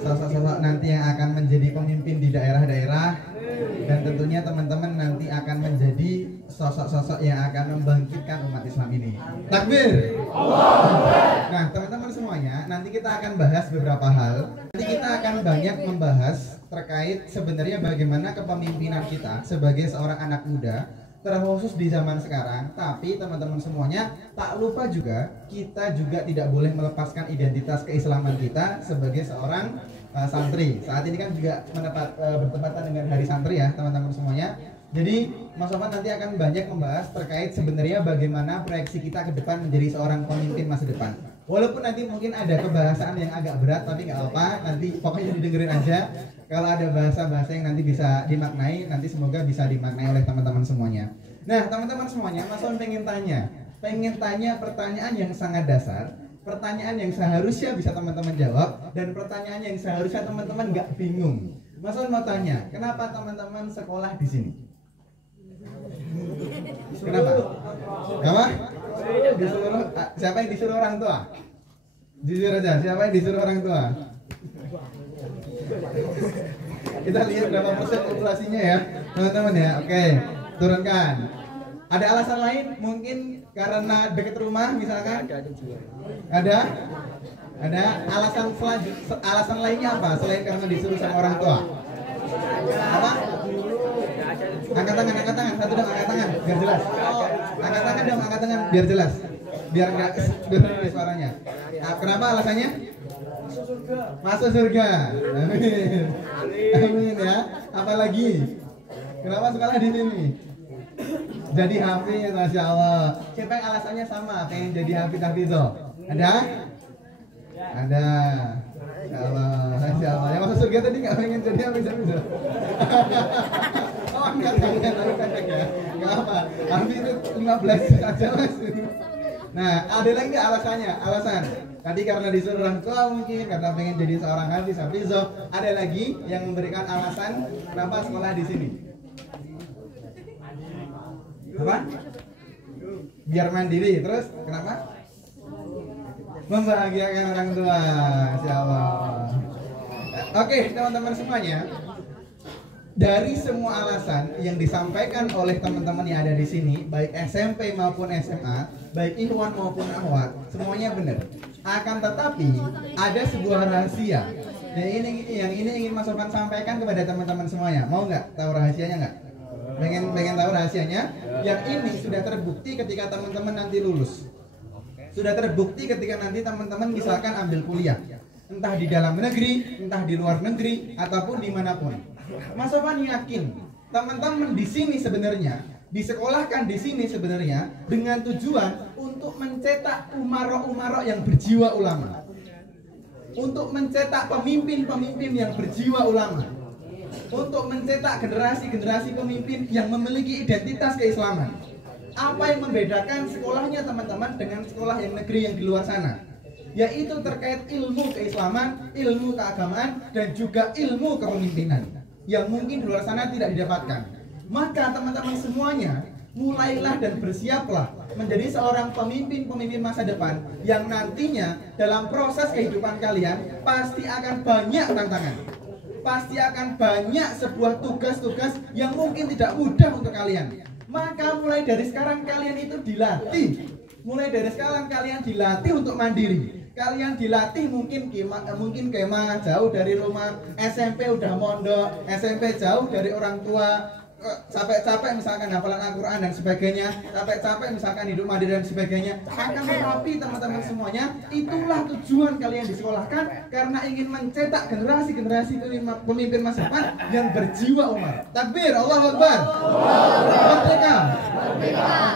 sosok-sosok nanti yang akan menjadi pemimpin di daerah-daerah, dan tentunya teman-teman nanti akan menjadi sosok-sosok yang akan membangkitkan umat Islam ini. Takbir. Nah, teman-teman semuanya, nanti kita akan bahas beberapa hal. Nanti kita akan banyak membahas terkait sebenarnya bagaimana kepemimpinan kita sebagai seorang anak muda, terkhusus di zaman sekarang. Tapi teman-teman semuanya, tak lupa juga kita juga tidak boleh melepaskan identitas keislaman kita sebagai seorang santri. Saat ini kan juga bertepatan dengan hari santri ya teman-teman semuanya. Jadi Mas Sofan nanti akan banyak membahas terkait sebenarnya bagaimana proyeksi kita ke depan menjadi seorang pemimpin masa depan. Walaupun nanti mungkin ada kebahasan yang agak berat, tapi nggak apa, nanti pokoknya didengerin aja. Kalau ada bahasa-bahasa yang nanti bisa dimaknai, nanti semoga bisa dimaknai oleh teman-teman semuanya. Nah, teman-teman semuanya, Mas Sofan pengen tanya pertanyaan yang sangat dasar, pertanyaan yang seharusnya bisa teman-teman jawab, dan pertanyaan yang seharusnya teman-teman nggak bingung. Mas Sofan mau tanya, kenapa teman-teman sekolah di sini? Kenapa? Kenapa? Disuruh, siapa yang disuruh orang tua? Jujur aja, siapa yang disuruh orang tua? Kita lihat berapa persen populasinya ya, teman-teman ya. Oke, turunkan. Ada alasan lain? Mungkin karena dekat rumah misalkan? Ada? Ada alasan lainnya apa selain karena disuruh sama orang tua? Apa? Angkat tangan, satu dong, angkat tangan, biar jelas. Angkat tangan dong, angkat tangan, biar jelas. Biar nggak dengar suaranya. Nah, kenapa alasannya? Masuk surga. Amin. Amin ya. Apalagi? Kenapa sekolah di sini? Jadi hafiz, masya Allah. Siapa yang alasannya sama, pengen jadi hafiz-hafizoh? Ada? Ada. Masya Allah. Yang masuk surga tadi nggak pengen jadi hafiz-hafizoh? Oh, enggak ya. Enggak apa. Hafiz itu 15 saja mas. Nah, ada lagi nggak alasannya? Alasan tadi karena disuruh orang tua, mungkin karena pengen jadi seorang hafizoh. Ada lagi yang memberikan alasan kenapa sekolah di sini? Apa? Biar mandiri. Terus kenapa? Membahagiakan orang tua. Masya Allah. Oke, teman-teman semuanya, dari semua alasan yang disampaikan oleh teman-teman yang ada di sini, baik SMP maupun SMA, baik ikhwan maupun akhwat, semuanya benar. Akan tetapi ada sebuah rahasia. Yang ini ingin Mas Sofan sampaikan kepada teman-teman semuanya. Mau nggak tahu rahasianya nggak? Pengen tahu rahasianya? Yang ini sudah terbukti ketika teman-teman nanti lulus. Sudah terbukti ketika nanti teman-teman misalkan ambil kuliah, entah di dalam negeri, entah di luar negeri, ataupun dimanapun. Mas Sofan yakin teman-teman di sini sebenarnya disekolahkan di sini sebenarnya dengan tujuan untuk mencetak umarok-umarok yang berjiwa ulama, untuk mencetak pemimpin-pemimpin yang berjiwa ulama, untuk mencetak generasi-generasi pemimpin yang memiliki identitas keislaman. Apa yang membedakan sekolahnya teman-teman dengan sekolah yang negeri yang di luar sana? Yaitu terkait ilmu keislaman, ilmu keagamaan, dan juga ilmu kepemimpinan yang mungkin di luar sana tidak didapatkan. Maka teman-teman semuanya, mulailah dan bersiaplah menjadi seorang pemimpin-pemimpin masa depan yang nantinya dalam proses kehidupan kalian pasti akan banyak tantangan. Pasti akan banyak sebuah tugas-tugas yang mungkin tidak mudah untuk kalian. Maka mulai dari sekarang kalian itu dilatih. Mulai dari sekarang kalian dilatih untuk mandiri. Kalian dilatih mungkin kemah jauh dari rumah, SMP udah mondok, SMP jauh dari orang tua, capek-capek misalkan hafalan Al-Quran dan sebagainya, capek-capek misalkan hidup mandiri dan sebagainya. Akan tetapi teman-teman semuanya, itulah tujuan kalian disekolahkan karena ingin mencetak generasi-generasi pemimpin masa depan yang berjiwa Umar. Takbir, Allahu Akbar. Merdeka.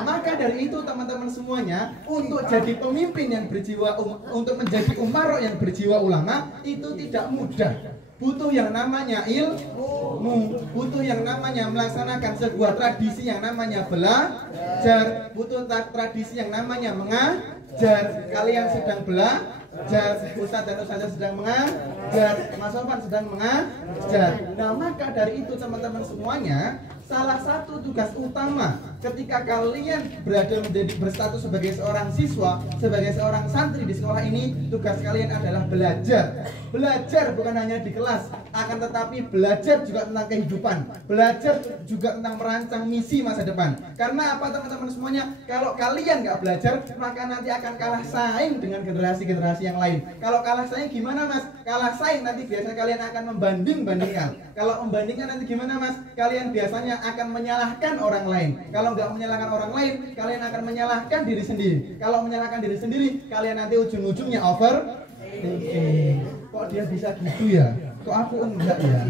Maka dari itu teman-teman semuanya, untuk jadi pemimpin yang berjiwa, untuk menjadi umarok yang berjiwa ulama, itu tidak mudah. Butuh yang namanya ilmu, butuh yang namanya melaksanakan sebuah tradisi yang namanya belajar, butuh tradisi yang namanya mengajar. Kalian sedang belajar, Ustadz dan Ustadzah sedang mengajar, Mas Sofan sedang mengajar. Nah, maka dari itu teman-teman semuanya, salah satu tugas utama ketika kalian berada menjadi berstatus sebagai seorang siswa, sebagai seorang santri di sekolah ini, tugas kalian adalah belajar. Belajar bukan hanya di kelas, akan tetapi belajar juga tentang kehidupan, belajar juga tentang merancang misi masa depan. Karena apa teman-teman semuanya? Kalau kalian nggak belajar, maka nanti akan kalah saing dengan generasi-generasi yang lain. Kalau kalah saing gimana mas? Kalah saing nanti biasanya kalian akan membanding-bandingkan. Kalau membandingkan nanti gimana mas? Kalian biasanya akan menyalahkan orang lain. Kalau nggak menyalahkan orang lain, kalian akan menyalahkan diri sendiri. Kalau menyalahkan diri sendiri, kalian nanti ujung-ujungnya overthinking. Kok dia bisa gitu ya? Kok aku enggak ya?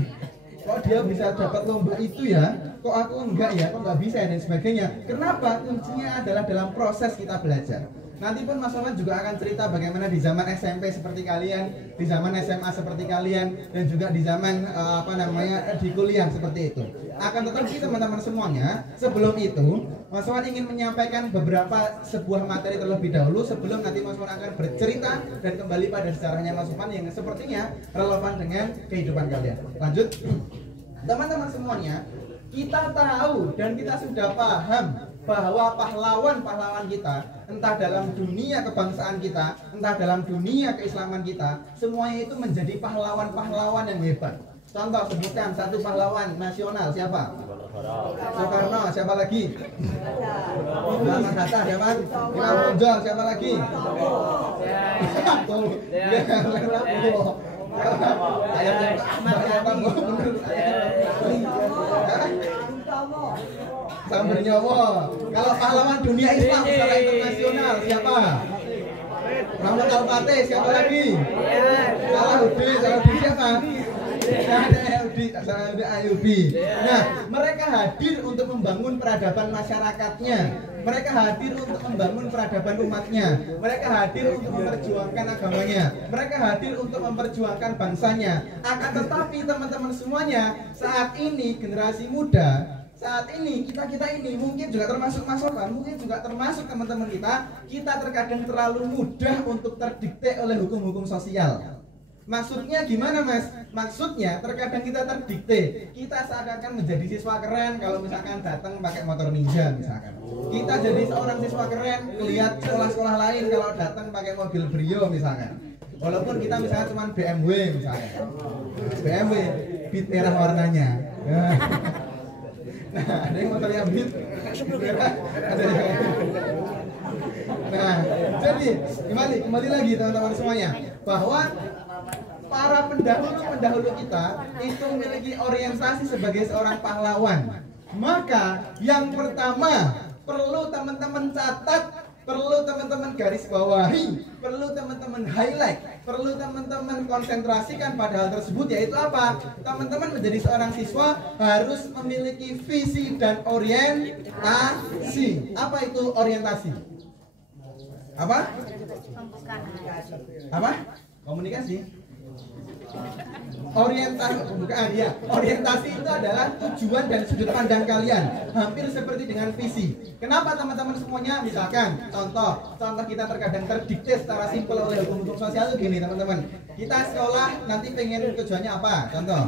Kok dia bisa dapat lomba itu ya? Kok aku enggak ya? Kok nggak bisa ya? Dan sebagainya. Kenapa? Kuncinya adalah dalam proses kita belajar. Nanti pun Mas Wawan juga akan cerita bagaimana di zaman SMP seperti kalian, di zaman SMA seperti kalian, dan juga di zaman di kuliah seperti itu. Akan tetapi teman-teman semuanya, sebelum itu Mas Wawan ingin menyampaikan sebuah materi terlebih dahulu sebelum nanti Mas Wawan akan bercerita dan kembali pada sejarahnya Mas Wawan yang sepertinya relevan dengan kehidupan kalian. Lanjut, teman-teman semuanya, kita tahu dan kita sudah paham bahwa pahlawan-pahlawan kita, entah dalam dunia kebangsaan kita, entah dalam dunia keislaman kita, semuanya itu menjadi pahlawan-pahlawan yang hebat. Contoh, sebutkan satu pahlawan nasional, siapa? Soekarno, siapa lagi? Muhammad Hatta, siapa? Imam Bonjol, siapa lagi? Sambil nyowo. Kalau pahlawan dunia Islam secara internasional siapa? Muhammad Al-Fatih, siapa lagi? Salahuddin siapa? Ayyubi. Nah, mereka hadir untuk membangun peradaban masyarakatnya. Mereka hadir untuk membangun peradaban umatnya. Mereka hadir untuk memperjuangkan agamanya. Mereka hadir untuk memperjuangkan bangsanya. Akan tetapi teman-teman semuanya, saat ini generasi muda, saat ini kita ini mungkin juga termasuk Mas Wawan, mungkin juga termasuk teman-teman kita terkadang terlalu mudah untuk terdikte oleh hukum-hukum sosial. Maksudnya gimana mas? Maksudnya terkadang kita terdikte. Kita seakan-akan menjadi siswa keren kalau misalkan datang pakai motor ninja misalkan. Kita jadi seorang siswa keren lihat sekolah-sekolah lain kalau datang pakai mobil Brio misalkan. Walaupun kita misalnya cuma BMW misalnya. BMW Beat merah warnanya. Nah, ada yang motor yang Beat merah, ada yang... Nah, jadi kembali lagi teman-teman semuanya, bahwa para pendahulu kita itu memiliki orientasi sebagai seorang pahlawan. Maka yang pertama perlu teman-teman catat, perlu teman-teman garis bawahi, perlu teman-teman highlight, perlu teman-teman konsentrasikan pada hal tersebut, yaitu apa? Teman-teman menjadi seorang siswa harus memiliki visi dan orientasi. Apa itu orientasi? Apa? Komunikasi. Orientasi itu adalah tujuan dan sudut pandang kalian, hampir seperti dengan visi. Kenapa teman-teman semuanya? Misalkan contoh kita terkadang terdikte secara simpel oleh hukum sosial itu gini teman-teman. Kita sekolah nanti pengen tujuannya apa? Contoh,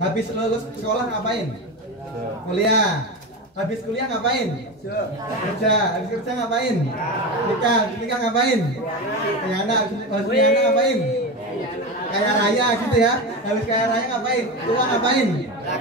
habis lulus sekolah ngapain? Kuliah. Habis kuliah ngapain? Kerja. Habis kerja ngapain? Nikah ngapain? Punya anak ngapain? Kaya raya gitu ya. Habis kaya raya ngapain? Tua ngapain?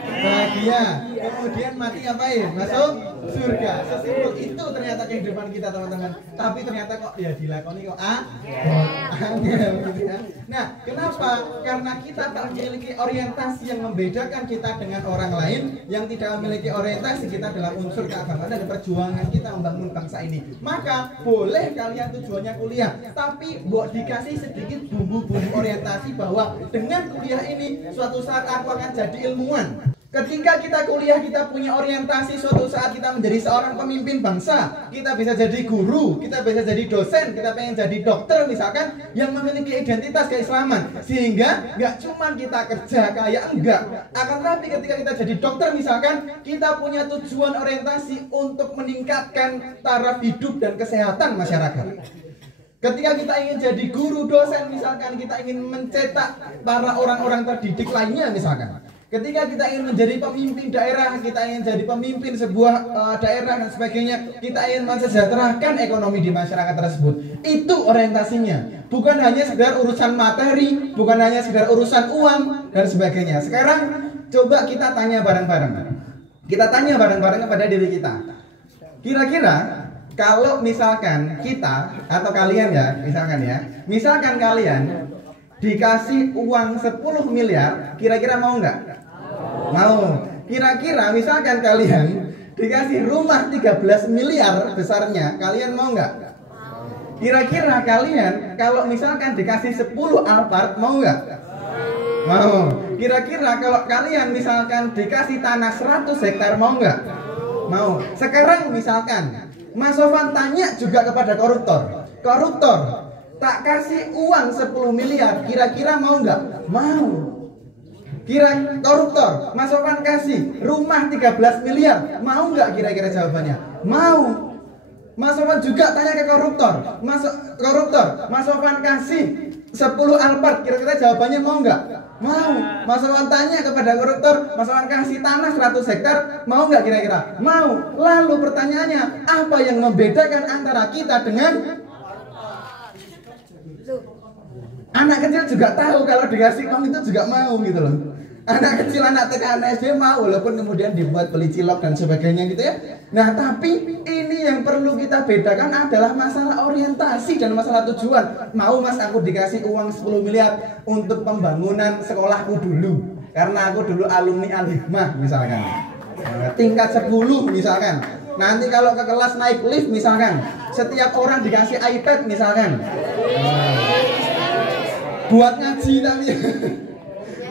Bahagia. Kemudian mati ngapain? Masuk surga. Sesimpel itu ternyata kehidupan kita teman-teman. Tapi ternyata kok ya dilakoni kok angel gitu ya. Nah, kenapa? Karena kita tak memiliki orientasi yang membedakan kita dengan orang lain yang tidak memiliki orientasi kita dalam unsur keagamaan dan perjuangan kita membangun bangsa ini. Maka boleh kalian tujuannya kuliah, tapi buat dikasih sedikit bumbu-bumbu orientasi bahwa dengan kuliah ini suatu saat aku akan jadi ilmuwan. Ketika kita kuliah, kita punya orientasi suatu saat kita menjadi seorang pemimpin bangsa. Kita bisa jadi guru, kita bisa jadi dosen, kita pengen jadi dokter misalkan, yang memiliki identitas keislaman. Sehingga nggak cuma kita kerja kayak enggak. Akan tetapi ketika kita jadi dokter misalkan, kita punya tujuan orientasi untuk meningkatkan taraf hidup dan kesehatan masyarakat. Ketika kita ingin jadi guru, dosen misalkan, kita ingin mencetak para orang-orang terdidik lainnya misalkan. Ketika kita ingin menjadi pemimpin daerah, kita ingin jadi pemimpin sebuah daerah dan sebagainya, kita ingin mensejahterakan ekonomi di masyarakat tersebut. Itu orientasinya. Bukan hanya sekedar urusan materi, bukan hanya sekedar urusan uang dan sebagainya. Sekarang coba kita tanya bareng-bareng. Kita tanya bareng-bareng kepada diri kita. Kira-kira kalau misalkan kita atau kalian ya, misalkan kalian dikasih uang 10 miliar, kira-kira mau nggak? Mau. Kira-kira misalkan kalian dikasih rumah 13 miliar besarnya, kalian mau nggak? Kira-kira kalian kalau misalkan dikasih 10 Alphard, mau nggak? Mau. Kira-kira kalau kalian misalkan dikasih tanah 100 hektar, mau nggak? Mau. Sekarang misalkan Mas Sofan tanya juga kepada koruptor. Koruptor, tak kasih uang 10 miliar, kira-kira mau nggak? Mau. Koruptor, Mas Sofan kasih rumah 13 miliar, mau nggak kira-kira jawabannya? Mau. Mas Sofan juga tanya ke koruptor, Mas Sofan kasih 10 Alphard, kira-kira jawabannya mau nggak? Mau. Mas Sofan tanya kepada koruptor, Mas Sofan kasih tanah 100 hektar, mau nggak kira-kira? Mau. Lalu pertanyaannya, apa yang membedakan antara kita dengan anak kecil? Juga tahu kalau dikasih uang itu juga mau gitu loh. Anak kecil, anak TK, anak SD mau, walaupun kemudian dibuat beli cilok dan sebagainya gitu ya. Nah, tapi ini yang perlu kita bedakan adalah masalah orientasi dan masalah tujuan. Mau Mas aku dikasih uang 10 miliar untuk pembangunan sekolahku dulu, karena aku dulu alumni Al-Hikmah misalkan, tingkat 10 misalkan. Nanti kalau ke kelas naik lift misalkan, setiap orang dikasih iPad misalkan, buat ngaji tapi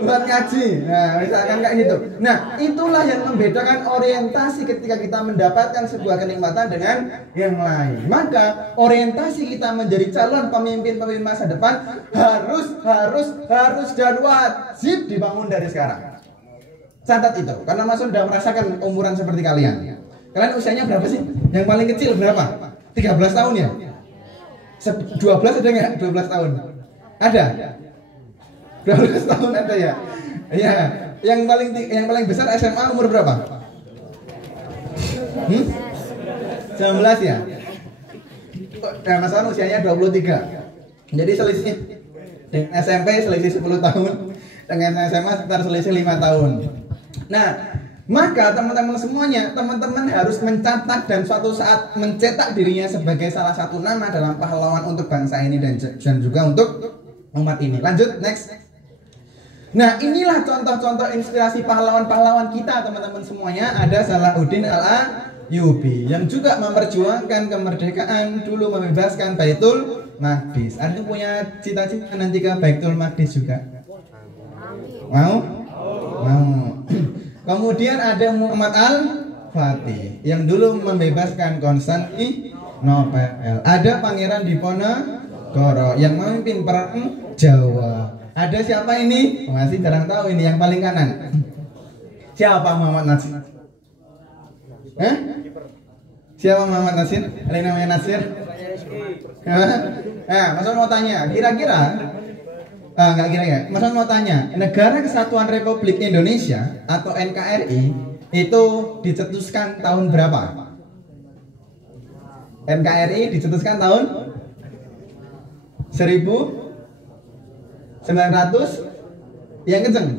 buat ngaji. Nah, misalkan kayak gitu. Nah, itulah yang membedakan orientasi ketika kita mendapatkan sebuah kenikmatan dengan yang lain. Maka orientasi kita menjadi calon pemimpin masa depan harus dan wajib dibangun dari sekarang. Catat itu, karena Mas sudah merasakan umuran seperti kalian. Kalian usianya berapa sih? Yang paling kecil berapa? 13 tahun ya? 12 ada nggak? 12 tahun? Ada? 12 tahun ada ya? Iya. Yang paling besar SMA umur berapa? 19 ya? Nah, Mas Wan usianya 23. Jadi selisih dengan SMP selisih 10 tahun, dengan SMA sekitar selisih 5 tahun. Nah, maka teman-teman semuanya, teman-teman harus mencatat dan suatu saat mencetak dirinya sebagai salah satu nama dalam pahlawan untuk bangsa ini dan juga untuk umat ini. Lanjut, next. Nah, inilah contoh-contoh inspirasi pahlawan-pahlawan kita, teman-teman semuanya. Ada Salahuddin Al-Ayyubi yang juga memperjuangkan kemerdekaan, dulu membebaskan Baitul Maqdis. Ada yang punya cita-cita nanti ke Baitul Maqdis juga? Mau? Mau. Kemudian ada Muhammad Al-Fatih yang dulu membebaskan Konstantinopel. Ada Pangeran Diponegoro yang memimpin perang Jawa. Ada siapa ini? Masih jarang tahu ini, yang paling kanan. Siapa Muhammad Nasir? Siapa Muhammad Nasir? Ada yang namanya Nasir? Nah, Mas mau tanya, kira-kira Mas mau tanya, Negara Kesatuan Republik Indonesia atau NKRI itu dicetuskan tahun berapa? NKRI dicetuskan tahun 1900 yang kenceng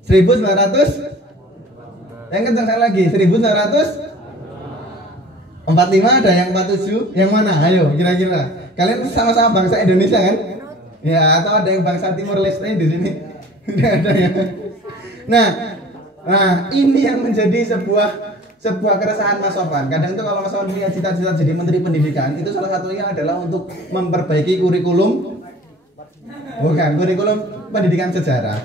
1900 yang kenceng sekali lagi 1945 ada yang 47 yang mana? Ayo kira-kira kalian sama-sama bangsa Indonesia kan? Ya, atau ada yang bangsa Timur Leste di sini? Tidak ada ya. Nah ini yang menjadi sebuah keresahan Mas Sofan. Kadang itu kalau Mas Sofan punya cita-cita jadi Menteri Pendidikan, itu salah satunya adalah untuk memperbaiki kurikulum. Bukan, kurikulum pendidikan sejarah.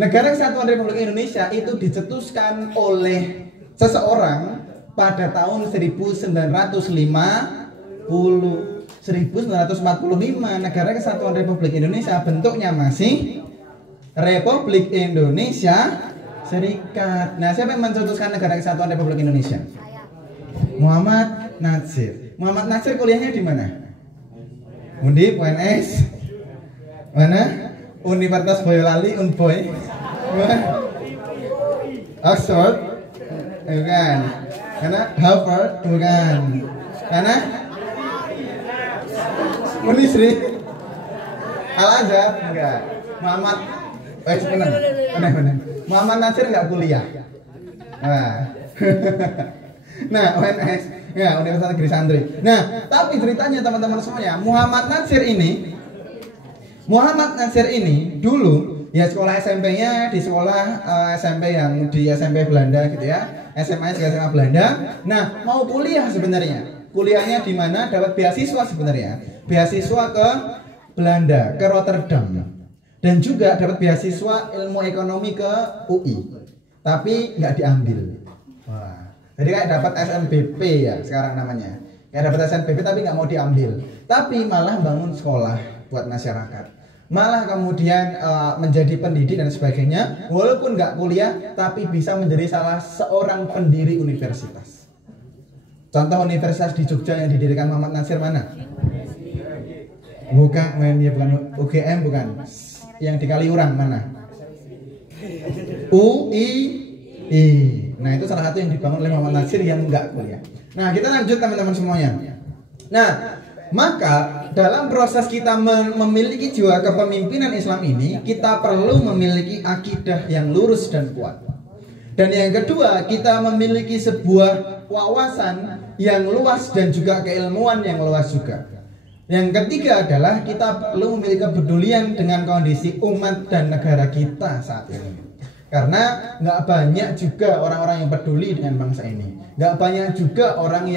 Negara Kesatuan Republik Indonesia itu dicetuskan oleh seseorang pada tahun 1945. Negara Kesatuan Republik Indonesia bentuknya masih Republik Indonesia Serikat. Nah, siapa yang mencetuskan Negara Kesatuan Republik Indonesia? Muhammad Natsir. Muhammad Natsir kuliahnya di mana? Undip, UNS. Mana? Universitas Boyolali, Unboy. Oxford, bukan. Karena Harvard, bukan. Karena Unisri, Al Azhar, enggak. Muhammad, benar. Muhammad Nasir enggak kuliah. Nah, UNS, ya Universitas Negeri Santri. Nah, tapi ceritanya teman-teman semuanya, Muhammad Nasir ini dulu ya sekolah SMP-nya di sekolah SMP yang di SMP Belanda gitu ya, SMA-nya juga SMA Belanda. Nah, mau kuliah sebenarnya, kuliahnya di mana? Dapat beasiswa sebenarnya, beasiswa ke Belanda, ke Rotterdam, dan juga dapat beasiswa ilmu ekonomi ke UI, tapi nggak diambil. Wah, jadi kayak dapat SNBP ya sekarang namanya, kayak dapat SNBP tapi nggak mau diambil, tapi malah bangun sekolah buat masyarakat. Malah kemudian menjadi pendidik dan sebagainya, walaupun nggak kuliah tapi bisa menjadi salah seorang pendiri universitas. Contoh universitas di Jogja yang didirikan Muhammad Nasir mana? Bukan, bukan UGM, bukan. Yang di Kaliurang mana? UI. Nah, itu salah satu yang dibangun oleh Muhammad Nasir yang nggak kuliah. Nah, kita lanjut teman-teman semuanya. Nah, maka dalam proses kita memiliki jiwa kepemimpinan Islam ini, kita perlu memiliki akidah yang lurus dan kuat. Dan yang kedua, kita memiliki sebuah wawasan yang luas dan juga keilmuan yang luas juga. Yang ketiga adalah kita perlu memiliki kepedulian dengan kondisi umat dan negara kita saat ini. Karena nggak banyak juga orang-orang yang peduli dengan bangsa ini, nggak banyak juga orang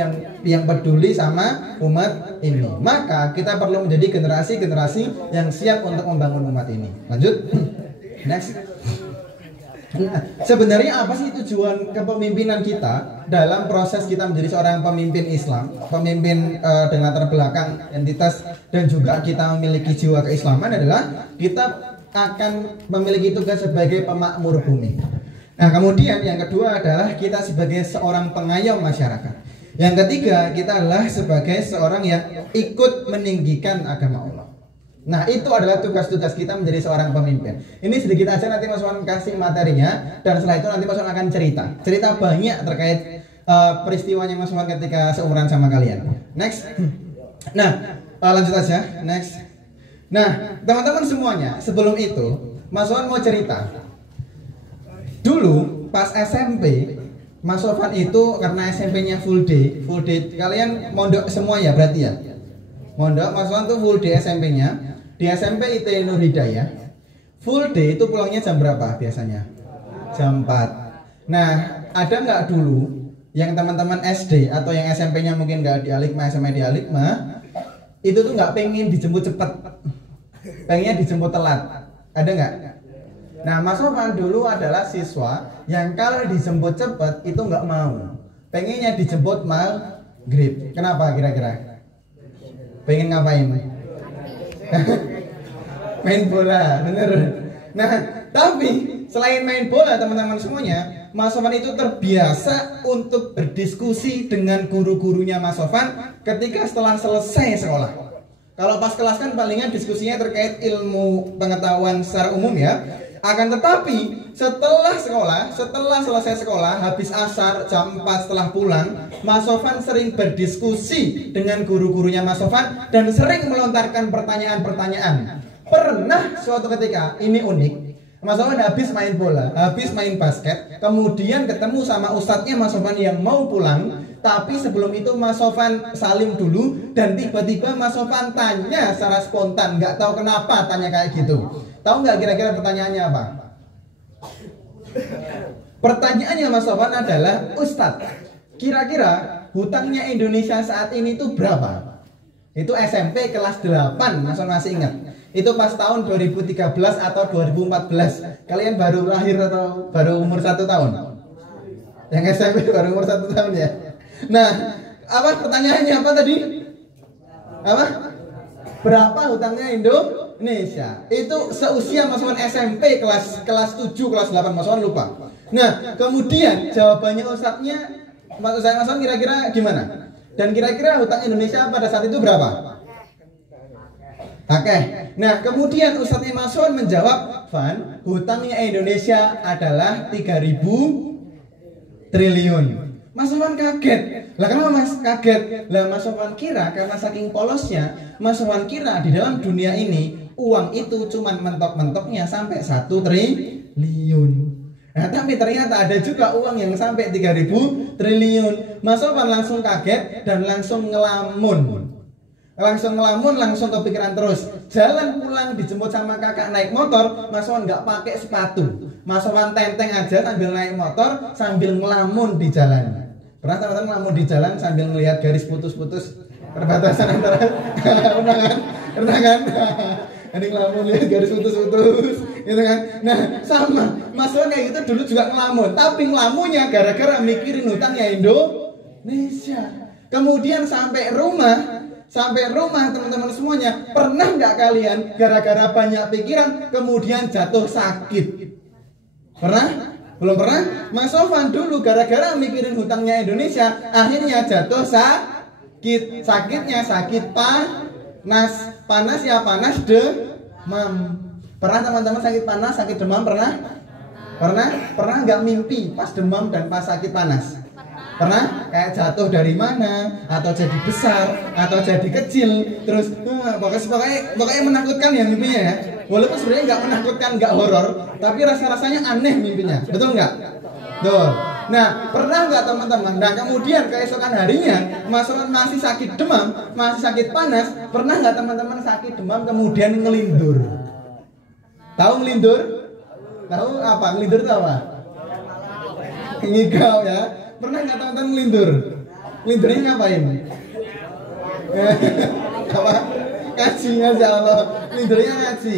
yang peduli sama umat ini. Maka kita perlu menjadi generasi-generasi yang siap untuk membangun umat ini. Lanjut, next. Sebenarnya apa sih tujuan kepemimpinan kita dalam proses kita menjadi seorang pemimpin Islam, pemimpin dengan latar belakang entitas dan juga kita memiliki jiwa keislaman adalah kita akan memiliki tugas sebagai pemakmur bumi. Nah, kemudian yang kedua adalah kita sebagai seorang pengayom masyarakat. Yang ketiga, kita adalah sebagai seorang yang ikut meninggikan agama Allah. Nah, itu adalah tugas-tugas kita menjadi seorang pemimpin. Ini sedikit aja, nanti Mas Wan kasih materinya, dan setelah itu nanti Mas Wan akan cerita banyak terkait peristiwanya Mas Wan ketika seumuran sama kalian. Next. Nah, lanjut aja. Next. Nah, teman-teman semuanya, sebelum itu Mas Wan mau cerita. Dulu pas SMP, Mas Sofan itu karena SMP-nya full day, kalian mondok semua ya berarti ya? Mondok, Mas Sofan tuh full day SMP-nya di SMP IT Nur Hidayah. Full day itu pulangnya jam berapa biasanya? Jam 4. Nah, ada nggak dulu yang teman-teman SD atau yang SMP-nya mungkin nggak di Alikma, SMA di Alikma, itu tuh nggak pengen dijemput cepet, pengennya dijemput telat, ada nggak? Nah, Mas Sofan dulu adalah siswa yang kalau dijemput cepet itu nggak mau, pengennya dijemput maghrib. Kenapa kira-kira? Pengen ngapain? Main bola, bener. Nah, tapi selain main bola teman-teman semuanya, Mas Sofan itu terbiasa untuk berdiskusi dengan guru-gurunya Mas Sofan ketika setelah selesai sekolah. Kalau pas kelas kan palingan diskusinya terkait ilmu pengetahuan secara umum ya. Akan tetapi setelah selesai sekolah, habis asar jam 4 setelah pulang, Mas Sofan sering berdiskusi dengan guru-gurunya Mas Sofan dan sering melontarkan pertanyaan-pertanyaan. Pernah suatu ketika, ini unik, Mas Sofan habis main bola, habis main basket, kemudian ketemu sama ustadznya Mas Sofan yang mau pulang. Tapi sebelum itu Mas Sofan salim dulu dan tiba-tiba Mas Sofan tanya secara spontan, nggak tahu kenapa tanya kayak gitu. Tahu nggak kira-kira pertanyaannya apa? Pertanyaannya Mas Sofan adalah, Ustadz, kira-kira hutangnya Indonesia saat ini itu berapa? Itu SMP kelas 8, Mas Sofan masih ingat. Itu pas tahun 2013 atau 2014. Kalian baru lahir atau baru umur 1 tahun? Yang SMP baru umur 1 tahun ya. Nah, apa pertanyaannya apa tadi? Apa? Berapa hutangnya Indonesia? Itu seusia Mas Sofan SMP kelas 7, kelas 8, Mas Sofan lupa. Nah, kemudian jawabannya ustadznya Mas Sofan kira-kira gimana? Dan kira-kira hutang Indonesia pada saat itu berapa? Oke. Nah, kemudian ustadznya Mas Sofan menjawab, "Van, hutangnya Indonesia adalah 3.000 triliun. Mas Sofwan kaget. Lah kenapa Mas kaget? Lah Mas Sofwan kira karena saking polosnya, Mas Sofwan kira di dalam dunia ini uang itu cuman mentok-mentoknya sampai 1 triliun. Nah, tapi ternyata ada juga uang yang sampai 3.000 triliun. Mas Sofwan langsung kaget dan langsung ngelamun. Langsung kepikiran terus. Jalan pulang dijemput sama kakak naik motor, Mas Sofwan nggak pakai sepatu. Mas Sofwan tenteng aja sambil naik motor, sambil ngelamun di jalan. Pernah teman-teman ngelamun di jalan sambil ngelihat garis putus-putus perbatasan antara pernah kan? Ini ngelamun lihat garis putus-putus, gitu kan? Nah, sama Mas Sofwan kayak gitu dulu juga ngelamun, tapi ngelamunnya gara-gara mikirin hutangnya Indonesia. Kemudian sampai rumah teman-teman semuanya, pernah nggak kalian gara-gara banyak pikiran kemudian jatuh sakit? Pernah? Belum pernah? Mas Sofwan dulu gara-gara mikirin hutangnya Indonesia, akhirnya jatuh sakit. Sakitnya sakit panas ya, panas demam. Pernah teman-teman sakit panas, sakit demam pernah? Pernah nggak mimpi pas demam dan pas sakit panas? Pernah? Kayak jatuh dari mana, atau jadi besar, atau jadi kecil, terus pokoknya menakutkan ya mimpinya ya. Walaupun sebenarnya nggak menakutkan, nggak horor, tapi rasa-rasanya aneh mimpinya, betul nggak? Tuh. Nah, pernah nggak teman-teman? Nah, kemudian keesokan harinya, Mas Sofwan masih sakit demam, masih sakit panas. Pernah nggak teman-teman sakit demam kemudian ngelindur? Tahu ngelindur? Tahu apa? Ngelindur itu apa? Ngigau ya. Pernah nggak teman-teman ngelindur? Ngelindurnya ngapain? Apa? Ngaji, ya Allah. Ngelindurnya ngaji.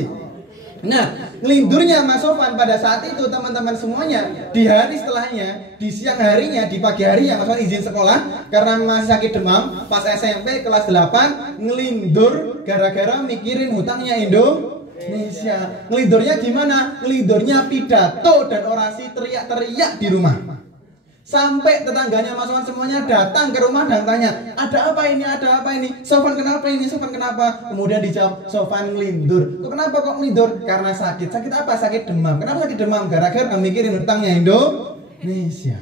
Nah, ngelindurnya Mas Sofwan pada saat itu teman-teman semuanya, di hari setelahnya, di siang harinya, di pagi harinya Mas Sofwan izin sekolah karena masih sakit demam. Pas SMP kelas 8 ngelindur gara-gara mikirin hutangnya Indonesia. Ngelindurnya gimana? Ngelindurnya pidato dan orasi teriak-teriak di rumah. Sampai tetangganya Mas Sofwan semuanya datang ke rumah dan tanya, ada apa ini? Sofwan kenapa ini? Sofwan kenapa? Kemudian dijawab, Sofwan ngelindur. Kenapa kok ngelindur? Karena sakit. Sakit apa? Sakit demam. Kenapa sakit demam? Gara-gara mikirin hutangnya Indonesia.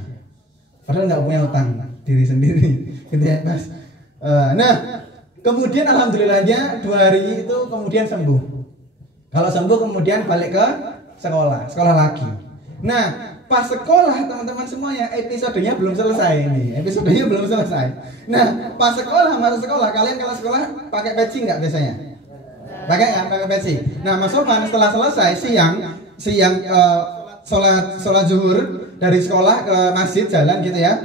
Padahal nggak punya hutang diri sendiri, gitu ya Mas. Nah, kemudian alhamdulillahnya 2 hari itu kemudian sembuh. Kalau sembuh kemudian balik ke sekolah lagi. Nah, pas sekolah teman-teman semuanya, episodenya belum selesai nih. Nah, pas masuk sekolah, kalian kalau sekolah pakai peci nggak biasanya? Pakai peci. Nah, Mas Sofwan setelah selesai siang sholat zuhur dari sekolah ke masjid jalan gitu ya.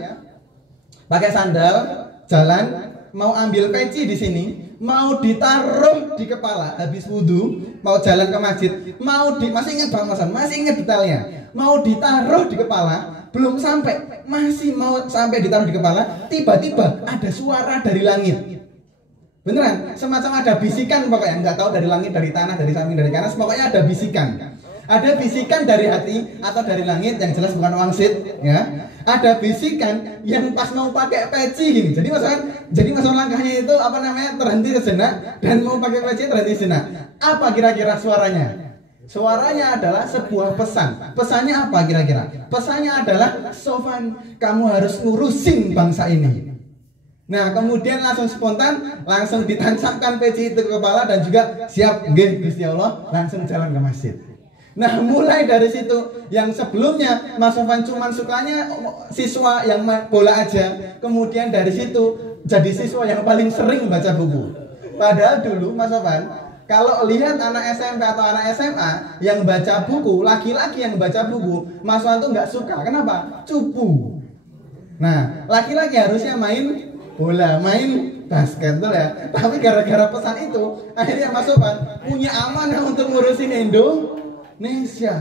Pakai sandal, jalan, mau ambil peci di sini, mau ditaruh di kepala habis wudhu, mau jalan ke masjid, masih ingat Bang Masan, masih ingat detailnya. Mau ditaruh di kepala, belum sampai, masih mau sampai ditaruh di kepala, tiba-tiba ada suara dari langit. Beneran, semacam ada bisikan pokoknya, nggak tahu dari langit, dari tanah, dari samping, dari kanan, pokoknya ada bisikan. Ada bisikan dari hati atau dari langit, yang jelas bukan wangsit, ya. Ada bisikan yang pas mau pakai peci gini. Jadi masalah langkahnya itu terhenti sejenak dan mau pakai peci terhenti sejenak. Apa kira-kira suaranya? Suaranya adalah sebuah pesan. Pesannya apa kira-kira? Pesannya adalah, Sofwan, kamu harus ngurusin bangsa ini. Nah, kemudian langsung spontan, langsung ditancapkan peci itu ke kepala dan juga siap, nggih Gusti Allah, langsung jalan ke masjid. Nah, mulai dari situ, yang sebelumnya Mas Sofwan cuma sukanya siswa yang bola aja, kemudian dari situ jadi siswa yang paling sering baca buku. Padahal dulu Mas Sofwan, kalau lihat anak SMP atau anak SMA yang baca buku, laki-laki yang baca buku, Mas Sofwan tuh nggak suka. Kenapa? Cupu. Nah, laki-laki harusnya main bola, main basket tuh ya. Tapi gara-gara pesan itu, akhirnya Mas Sofwan punya amanah untuk ngurusin Indonesia.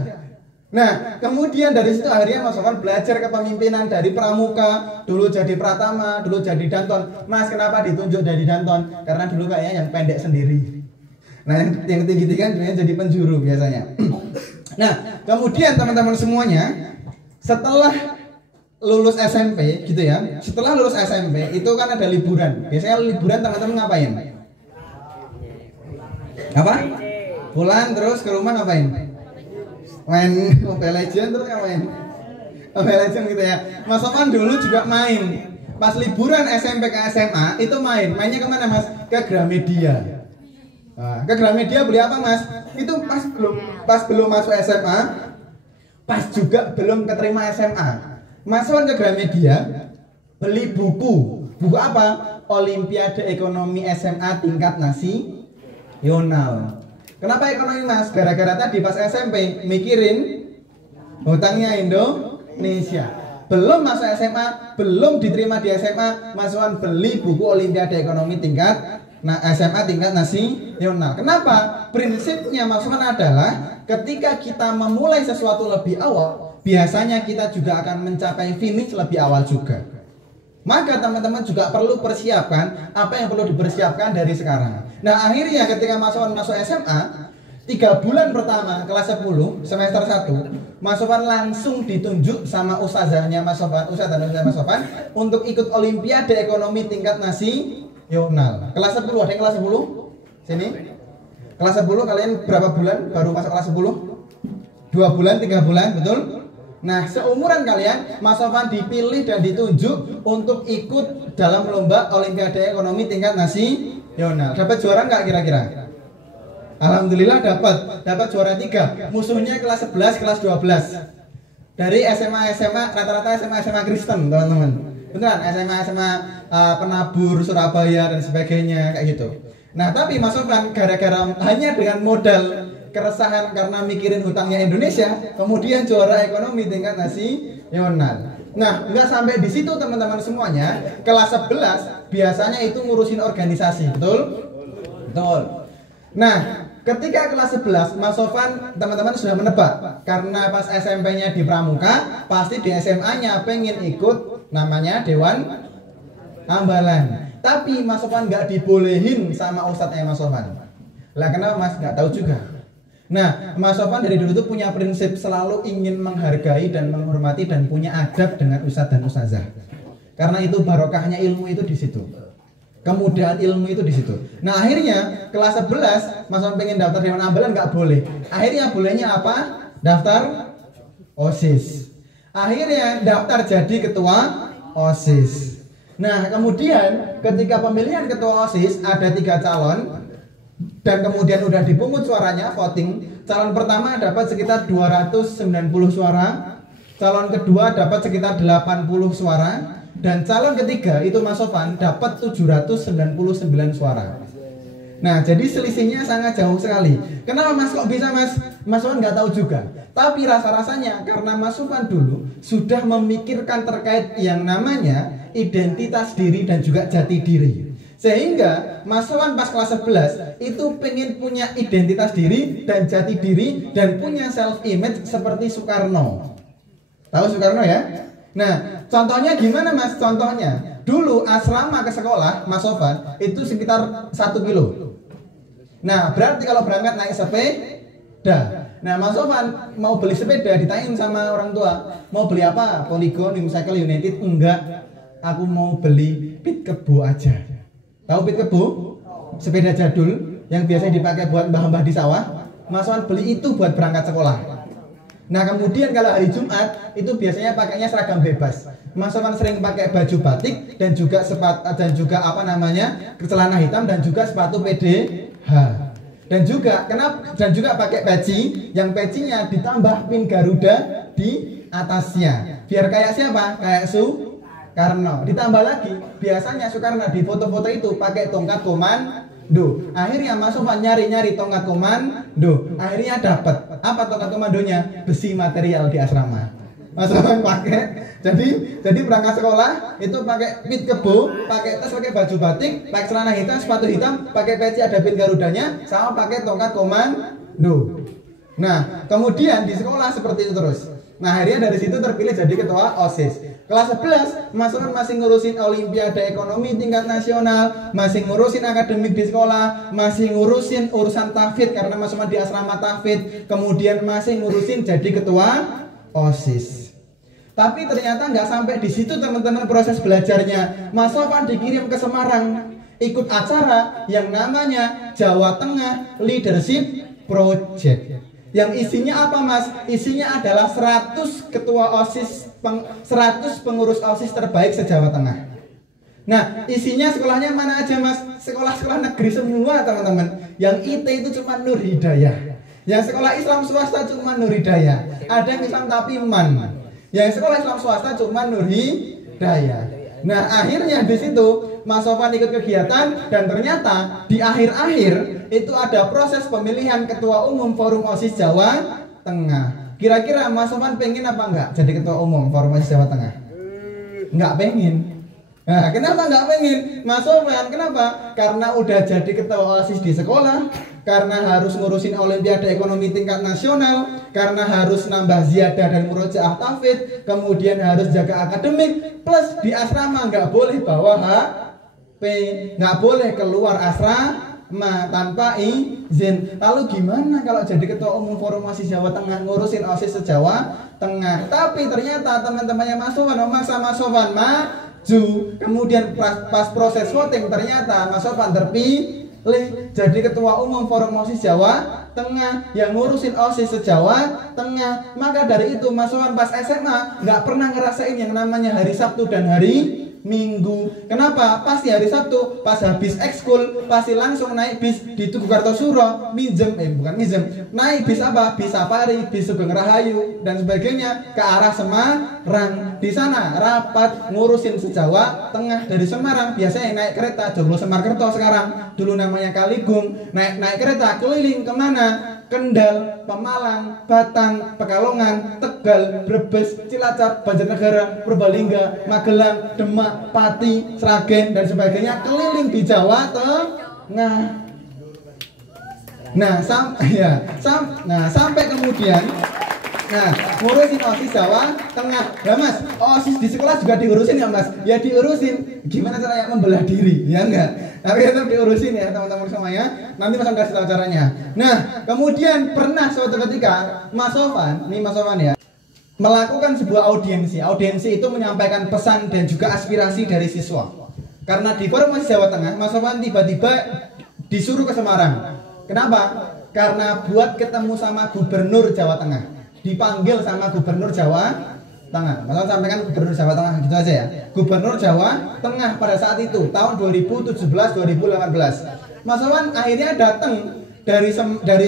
Nah, kemudian dari situ akhirnya Mas Sofwan belajar kepemimpinan dari pramuka, dulu jadi pratama, dulu jadi danton. Mas, kenapa ditunjuk jadi danton? Karena dulu kayaknya yang pendek sendiri. Nah, yang tinggi-tinggi kan jadi penjuru biasanya. Nah, kemudian teman-teman semuanya, setelah lulus SMP gitu ya, setelah lulus SMP itu kan ada liburan. Biasanya liburan teman-teman ngapain? Apa? Pulang terus ke rumah ngapain? Main Mobile Legends terus ngapain? Mobile Legends gitu ya. Mas Sofwan dulu juga main. Pas liburan SMP ke SMA itu mainnya kemana Mas? Ke Gramedia. Nah, ke Gramedia beli apa Mas? Itu pas belum masuk SMA, pas juga belum keterima SMA. Masuk ke Gramedia, beli buku apa? Olimpiade Ekonomi SMA tingkat nasional. Kenapa ekonomi Mas? Gara-gara tadi pas SMP mikirin hutangnya Indonesia. Belum masuk SMA, belum diterima di SMA, Mas Sofwan beli buku Olimpiade Ekonomi tingkat SMA tingkat nasional. Kenapa? Prinsipnya Mas Sofwan adalah ketika kita memulai sesuatu lebih awal, biasanya kita juga akan mencapai finish lebih awal juga. Maka teman-teman juga perlu persiapkan apa yang perlu dipersiapkan dari sekarang. Nah akhirnya ketika Mas Sofwan masuk SMA, 3 bulan pertama kelas 10 semester 1, Mas Sofwan langsung ditunjuk sama ustazahnya Mas Sofwan, ustaz dan ustazah Mas Sofwan untuk ikut Olimpiade Ekonomi tingkat nasional. Kelas 10, ada yang kelas 10? Sini. Kelas 10 kalian berapa bulan baru masuk kelas 10? 2 bulan, 3 bulan, betul? Nah, seumuran kalian, Mas Sofwan dipilih dan ditunjuk untuk ikut dalam lomba Olimpiade Ekonomi tingkat nasional. Dapat juara nggak kira-kira? Alhamdulillah dapat juara 3. Musuhnya kelas 11, kelas 12. Dari SMA rata-rata SMA Kristen, teman-teman. Beneran SMA Penabur, Surabaya dan sebagainya kayak gitu. Nah, tapi Mas Sofwan gara-gara hanya dengan modal keresahan karena mikirin hutangnya Indonesia, kemudian juara ekonomi tingkat nasional. Nah, nggak sampai di situ teman-teman semuanya. Kelas 11 biasanya itu ngurusin organisasi, betul? Betul. Nah, ketika kelas 11, Mas Sofwan teman-teman sudah menebak. Karena pas SMP-nya di Pramuka, pasti di SMA-nya pengen ikut namanya Dewan Ambalan. Tapi Mas Sofwan nggak dibolehin sama ustadznya Mas Sofwan. Lah kenapa Mas? Nggak tahu juga. Nah, Mas Sofwan dari dulu tuh punya prinsip selalu ingin menghargai dan menghormati dan punya adab dengan ustadz dan ustazah. Karena itu barokahnya ilmu itu di situ. Kemudahan ilmu itu di situ. Nah akhirnya kelas 11 Mas Sofwan pengen daftar Dewan Ambalan nggak boleh. Akhirnya bolehnya apa? Daftar OSIS. Akhirnya daftar jadi ketua OSIS. Nah kemudian ketika pemilihan ketua OSIS ada 3 calon dan kemudian udah dipungut suaranya voting. Calon pertama dapat sekitar 290 suara. Calon kedua dapat sekitar 80 suara. Dan calon ketiga itu Mas Sofwan dapat 799 suara. Nah jadi selisihnya sangat jauh sekali. Kenapa Mas kok bisa Mas? Mas Sofwan nggak tahu juga. Tapi rasa-rasanya karena Mas Sofwan dulu sudah memikirkan terkait yang namanya identitas diri dan juga jati diri. Sehingga Mas Sofwan pas kelas 11 itu pengen punya identitas diri dan jati diri dan punya self image seperti Soekarno. Tahu Soekarno ya? Nah, contohnya gimana Mas? Contohnya, dulu asrama ke sekolah Mas Sofwan itu sekitar 1 kilo. Nah, berarti kalau berangkat naik sepeda. Nah, Mas Sofwan mau beli sepeda, ditanyain sama orang tua, mau beli apa? Polygon, Unicycle, United? Enggak, aku mau beli Pit Kebo aja. Tahu Pit Kebo? Sepeda jadul yang biasanya dipakai buat mbah-mbah di sawah. Mas Sofwan beli itu buat berangkat sekolah. Nah kemudian kalau hari Jumat itu biasanya pakainya seragam bebas. Mas Sofwan sering pakai baju batik dan juga celana hitam dan juga sepatu PDH. Dan juga pakai peci yang pecinya ditambah pin Garuda di atasnya. Biar kayak siapa? Kayak Soekarno. Ditambah lagi biasanya Soekarno di foto-foto itu pakai tongkat komando. Akhirnya Mas Sofwan nyari-nyari tongkat komando. Akhirnya dapat. Apa tongkat komandonya? Besi material di asrama. Mas Sofwan pakai. Jadi berangkat sekolah itu pakai Pit Kebo, pakai tas, pakai baju batik, pakai celana hitam, sepatu hitam, pakai peci ada pin Garudanya, sama pakai tongkat komando. Nah, kemudian di sekolah seperti itu terus. Nah, akhirnya dari situ terpilih jadi ketua OSIS. Kelas 11, Mas Sofwan masih ngurusin Olimpiade Ekonomi tingkat nasional, masih ngurusin akademik di sekolah, masih ngurusin urusan tahfidz karena Mas Sofwan di asrama tahfidz, kemudian masih ngurusin jadi ketua OSIS. Tapi ternyata nggak sampai di situ teman-teman proses belajarnya. Mas Sofwan dikirim ke Semarang, ikut acara yang namanya Jawa Tengah Leadership Project. Yang isinya apa Mas? Isinya adalah 100 ketua OSIS, 100 pengurus OSIS terbaik se-Jawa Tengah. Nah, isinya sekolahnya mana aja Mas? Sekolah-sekolah negeri semua teman-teman. Yang IT itu cuma Nur Hidayah. Yang sekolah Islam swasta cuma Nur Hidayah. Ada yang Islam tapi MAN. Yang sekolah Islam swasta cuma Nur Hidayah. Nah, akhirnya di situ Mas Sofwan ikut kegiatan dan ternyata di akhir-akhir itu ada proses pemilihan ketua umum Forum OSIS Jawa Tengah. Kira-kira Mas Sofwan pengen apa enggak jadi ketua umum Forum OSIS Jawa Tengah? Enggak pengen. Nah, kenapa nggak pengen? Mas Sofwan, kenapa? Karena udah jadi ketua OSIS di sekolah, karena harus ngurusin Olimpiade Ekonomi tingkat nasional, karena harus nambah ziyadah dan murojaah tahfidz, kemudian harus jaga akademik, plus di asrama nggak boleh bawa HP, nggak boleh keluar asrama tanpa izin. Lalu gimana kalau jadi ketua umum Forum OSIS Jawa Tengah, ngurusin OSIS se-Jawa Tengah? Tapi ternyata teman-temannya Mas Sofwan memaksa Mas Sofwan maju. Kemudian pas proses voting ternyata Mas Sofwan terpilih jadi ketua umum Forum OSIS Jawa Tengah yang ngurusin OSIS se-Jawa Tengah. Maka dari itu Mas Sofwan pas SMA nggak pernah ngerasain yang namanya hari Sabtu dan hari Minggu. Kenapa? Pasti hari Sabtu pas habis ekskul pasti langsung naik bis di Tugu Kartosuro, naik bis apa? Bis Safari, bis Sugeng Rahayu dan sebagainya ke arah Semarang. Di sana rapat ngurusin se-Jawa Tengah. Dari Semarang biasanya naik kereta Joglo Semarkerto, sekarang dulu namanya Kaligung, naik kereta keliling kemana? Kendal, Pemalang, Batang, Pekalongan, Tegal, Brebes, Cilacap, Banjarnegara, Purbalingga, Magelang, Demak, Pati, Sragen dan sebagainya, keliling di Jawa Tengah. Nah, sampai kemudian ngurusin OSIS Jawa Tengah. Nah Mas, OSIS di sekolah juga diurusin ya Mas? Ya diurusin. Gimana caranya membelah diri? Ya enggak? Tapi tetap diurusin ya teman-teman semuanya. Nanti Mas kasih tahu caranya. Nah, kemudian pernah suatu ketika Mas Sofwan ya, melakukan sebuah audiensi. Audiensi itu menyampaikan pesan dan juga aspirasi dari siswa. Karena di Forum OSIS Jawa Tengah, Mas Sofwan tiba-tiba disuruh ke Semarang. Kenapa? Karena buat ketemu sama Gubernur Jawa Tengah. Dipanggil sama Gubernur Jawa Tengah. Mas sampaikan Gubernur Jawa Tengah gitu aja ya. Gubernur Jawa Tengah pada saat itu tahun 2017-2018. Mas Sofwan akhirnya datang dari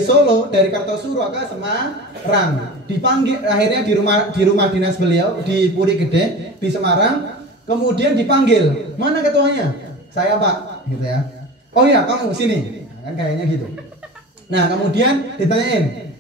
Solo, dari Kartosuro ke Semarang. Dipanggil akhirnya di rumah dinas beliau di Puri Gede di Semarang. Kemudian dipanggil, "Mana ketuanya?" "Saya, Pak." Gitu ya. "Oh ya, kamu sini." Nah, kan kayaknya gitu. Nah, kemudian ditanyain,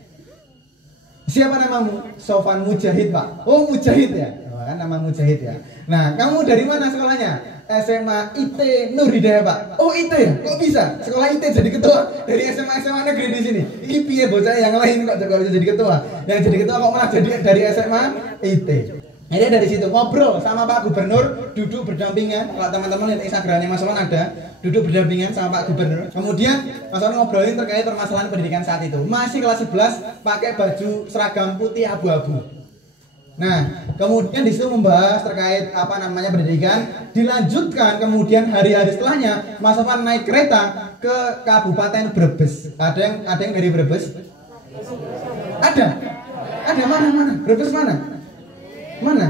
"Siapa namamu?" "Sofwan Mujahid, Pak." "Oh, Mujahid ya." Oh, kan nama Mujahid ya. "Nah, kamu dari mana sekolahnya?" "SMA IT Nur Hidayah, Pak." "Oh, IT ya? Kok bisa? Sekolah IT jadi ketua dari SMA negeri di sini." "Ini piye bocah yang lain kok bisa jadi ketua? Yang jadi ketua kok malah jadi dari SMA IT." Jadi dari situ ngobrol sama Pak Gubernur, duduk berdampingan. Kalau teman-teman lihat Instagramnya Mas Sofwan ada, duduk berdampingan sama Pak Gubernur. Kemudian Mas Sofwan ngobrolin terkait permasalahan pendidikan saat itu. Masih kelas 11, pakai baju seragam putih abu-abu. Nah, kemudian di situ membahas terkait pendidikan. Dilanjutkan kemudian hari-hari setelahnya Mas Sofwan naik kereta ke Kabupaten Brebes. Ada yang dari Brebes? Ada mana? Brebes mana? Mana?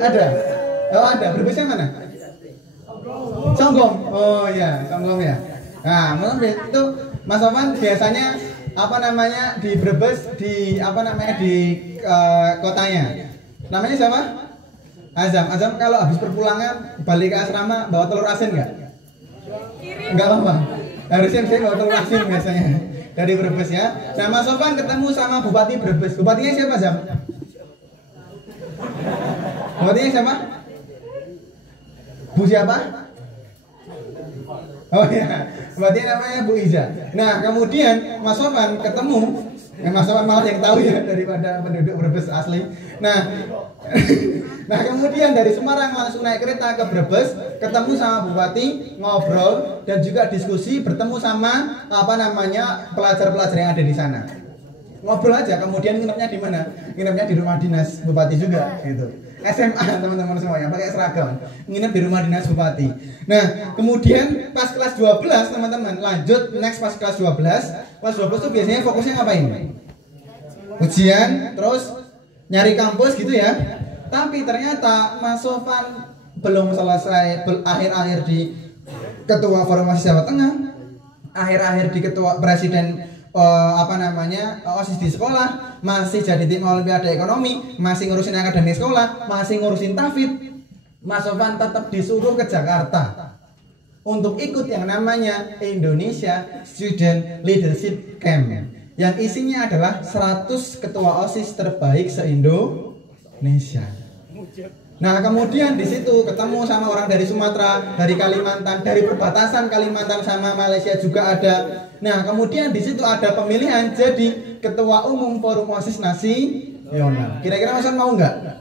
Ada? Oh ada, Brebesnya mana? Songgom. Oh ya, Songgom ya. Nah, itu Mas Sofwan biasanya di Brebes di kotanya. Namanya siapa? Azam kalau habis perpulangan balik ke asrama bawa telur asin enggak? Enggak apa-apa. Harusnya saya bawa telur asin biasanya dari Brebes ya. Nah, Mas Sofwan ketemu sama Bupati Brebes. Bupatinya siapa, Zam? Bupatinya siapa? Bu siapa? Oh ya, bupatinya namanya Bu Iza. Nah, kemudian Mas Sofwan ketemu, Mas Sofwan malah yang tahu ya daripada penduduk Brebes asli. Nah, kemudian dari Semarang langsung naik kereta ke Brebes, ketemu sama Bupati, ngobrol dan juga diskusi, bertemu sama pelajar-pelajar yang ada di sana. Ngobrol aja, kemudian nginepnya di mana? Nginepnya di rumah dinas Bupati juga, gitu. SMA teman-teman semuanya pakai seragam, nginep di rumah dinas Bupati. Nah, kemudian pas kelas 12 teman-teman lanjut next pas kelas 12 Kelas 12 tuh biasanya fokusnya ngapain? Ujian, terus nyari kampus gitu ya. Tapi ternyata Mas Sofan belum selesai akhir-akhir di Ketua Forum Mahasiswa Jawa Tengah, akhir-akhir di Ketua Presiden OSIS di sekolah, masih jadi tim Olimpiade Ekonomi, masih ngurusin akademi sekolah, masih ngurusin Tafid. Mas Sofan tetap disuruh ke Jakarta untuk ikut yang namanya Indonesia Student Leadership Camp, yang isinya adalah 100 ketua OSIS terbaik se-Indonesia. Nah, kemudian di situ ketemu sama orang dari Sumatera, dari Kalimantan, dari perbatasan Kalimantan sama Malaysia juga ada. Nah, kemudian di situ ada pemilihan jadi Ketua Umum Forum OSIS Nasional. Kira-kira Mas mau nggak?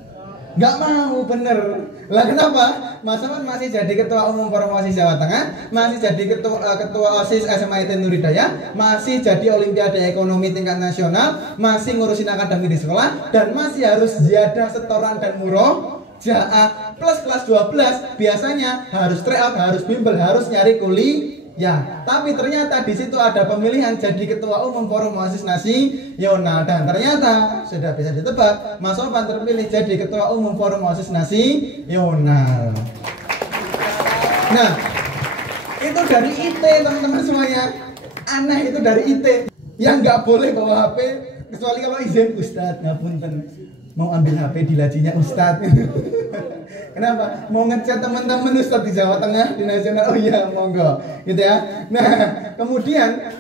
Nggak mau, bener. Lah kenapa? Mas Sofan masih jadi Ketua Umum Forum OSIS Jawa Tengah, masih jadi Ketua OSIS SMA ITN Nur Hidayah, masih jadi Olimpiade Ekonomi tingkat nasional, masih ngurusin akademi di sekolah, dan masih harus ziyadah setoran dan murojaah plus kelas 12. Biasanya harus tryout, harus bimbel, harus nyari kuliah. Tapi ternyata di situ ada pemilihan jadi Ketua Umum Forum OSIS Nasional, dan ternyata sudah bisa ditebak, Mas Sofan terpilih jadi Ketua Umum Forum OSIS Nasional. Nah, itu dari IT teman-teman semuanya. Aneh, itu dari IT yang nggak boleh bawa HP kecuali kalau izin Ustadz, ngapunten mau ambil HP di lacinya Ustadz. Kenapa? Mau ngechat teman-teman Ustadz di Jawa Tengah, di nasional. Oh iya, monggo gitu ya. Nah, kemudian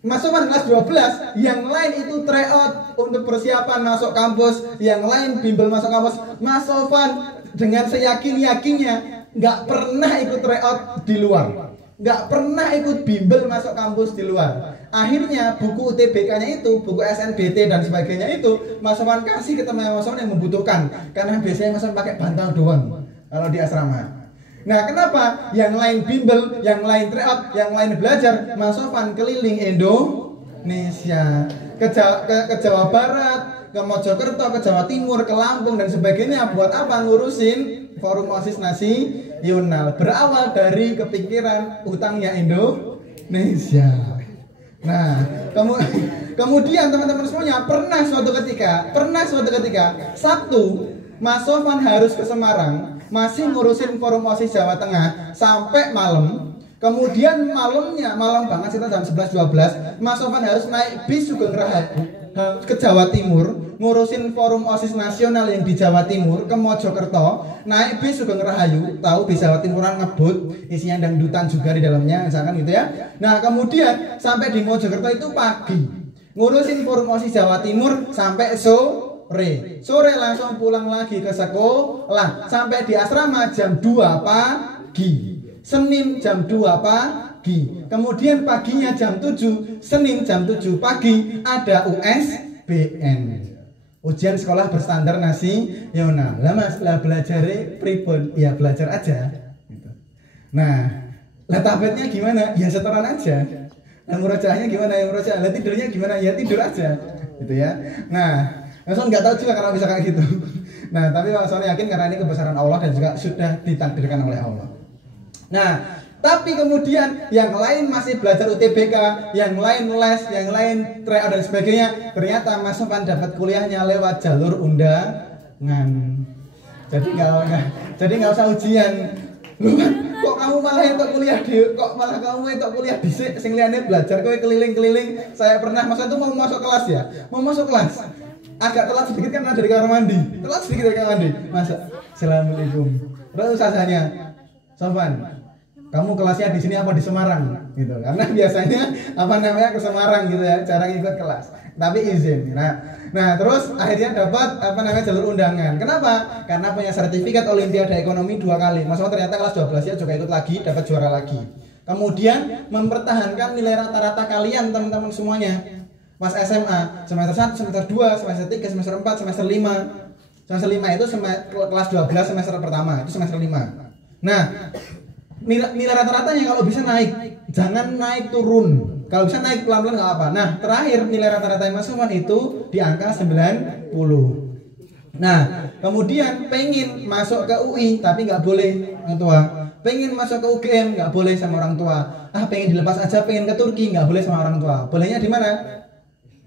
Mas Sofan kelas 12, yang lain itu tryout untuk persiapan masuk kampus, yang lain bimbel masuk kampus. Mas Sofan dengan seyakin-yakinnya nggak pernah ikut tryout di luar, nggak pernah ikut bimbel masuk kampus di luar. Akhirnya buku UTBK-nya itu, buku SNBT dan sebagainya itu Mas Sofan kasih ke teman Mas Sofan yang membutuhkan, karena biasanya Mas Sofan pakai bantal doang kalau di asrama. Nah, kenapa? Yang lain bimbel, yang lain tryout, yang lain belajar, Mas Sofan keliling Indonesia, ke Jawa Barat, ke Mojokerto, ke Jawa Timur, ke Lampung dan sebagainya. Buat apa? Ngurusin Forum OSIS Nasional. Berawal dari kepikiran utangnya Indonesia. Nah, kemudian teman-teman semuanya pernah suatu ketika Sabtu Mas Sofan harus ke Semarang, masih ngurusin Forum OSIS Jawa Tengah sampai malam. Kemudian malam banget sekitar jam 11-12, Mas Sofan harus naik bis Sugeng Raharjo ke Jawa Timur, ngurusin Forum OSIS Nasional yang di Jawa Timur, ke Mojokerto, naik bis Sugeng Raharjo, tahu bis Jawa Timuran ngebut, isinya dangdutan juga di dalamnya, misalkan gitu ya. Nah, kemudian sampai di Mojokerto itu pagi, ngurusin Forum OSIS Jawa Timur sampai sore langsung pulang lagi ke sekolah, sampai di asrama jam 2 pagi. Senin jam 2 pagi. Kemudian paginya jam 7, Senin jam 7 pagi ada USBN, ujian sekolah berstandar nasional. Lah Mas, lah belajar pripun? Ya belajar aja gitu. Nah, lah tabletnya gimana? Ya setoran aja. Lah murojaahnya gimana? Ya murojaah. Lah tidurnya gimana? Ya tidur aja gitu ya. Nah, Mas nggak tahu juga kalau bisa kayak gitu. Nah, tapi Mas yakin karena ini kebesaran Allah dan juga sudah ditakdirkan oleh Allah. Nah, tapi kemudian yang lain masih belajar UTBK, yang lain les, yang lain tryout dan sebagainya. Ternyata Mas Sofan dapat kuliahnya lewat jalur undangan. Jadi nggak usah ujian. Loh, kok kamu malah untuk kuliah di sing liyane belajar kowe keliling-keliling. Saya pernah Mas itu mau masuk kelas ya. Mau masuk kelas. Agak telat sedikit kan dari kamar mandi. Mas, assalamualaikum. Terus usahanya, Sofan, kamu kelasnya di sini apa di Semarang gitu, karena biasanya ke Semarang gitu ya, jarang ikut kelas tapi izin. Nah terus akhirnya dapat jalur undangan. Kenapa? Karena punya sertifikat Olimpiade Ekonomi 2 kali. Mas ternyata kelas 12 ya juga ikut lagi, dapat juara lagi. Kemudian mempertahankan nilai rata-rata kalian teman-teman semuanya pas SMA, semester 1, semester 2, semester 3, semester 4, semester 5. Semester 5 itu kelas 12 semester pertama, itu semester 5. Nah, nilai rata-ratanya kalau bisa naik, jangan naik turun. Kalau bisa naik pelan-pelan nggak apa. Nah, terakhir nilai rata-rata Mas Sofan itu di angka 90. Nah, kemudian pengen masuk ke UI tapi nggak boleh orang tua. Pengen masuk ke UGM nggak boleh sama orang tua. Ah, pengen dilepas aja, pengen ke Turki nggak boleh sama orang tua. Bolehnya di mana?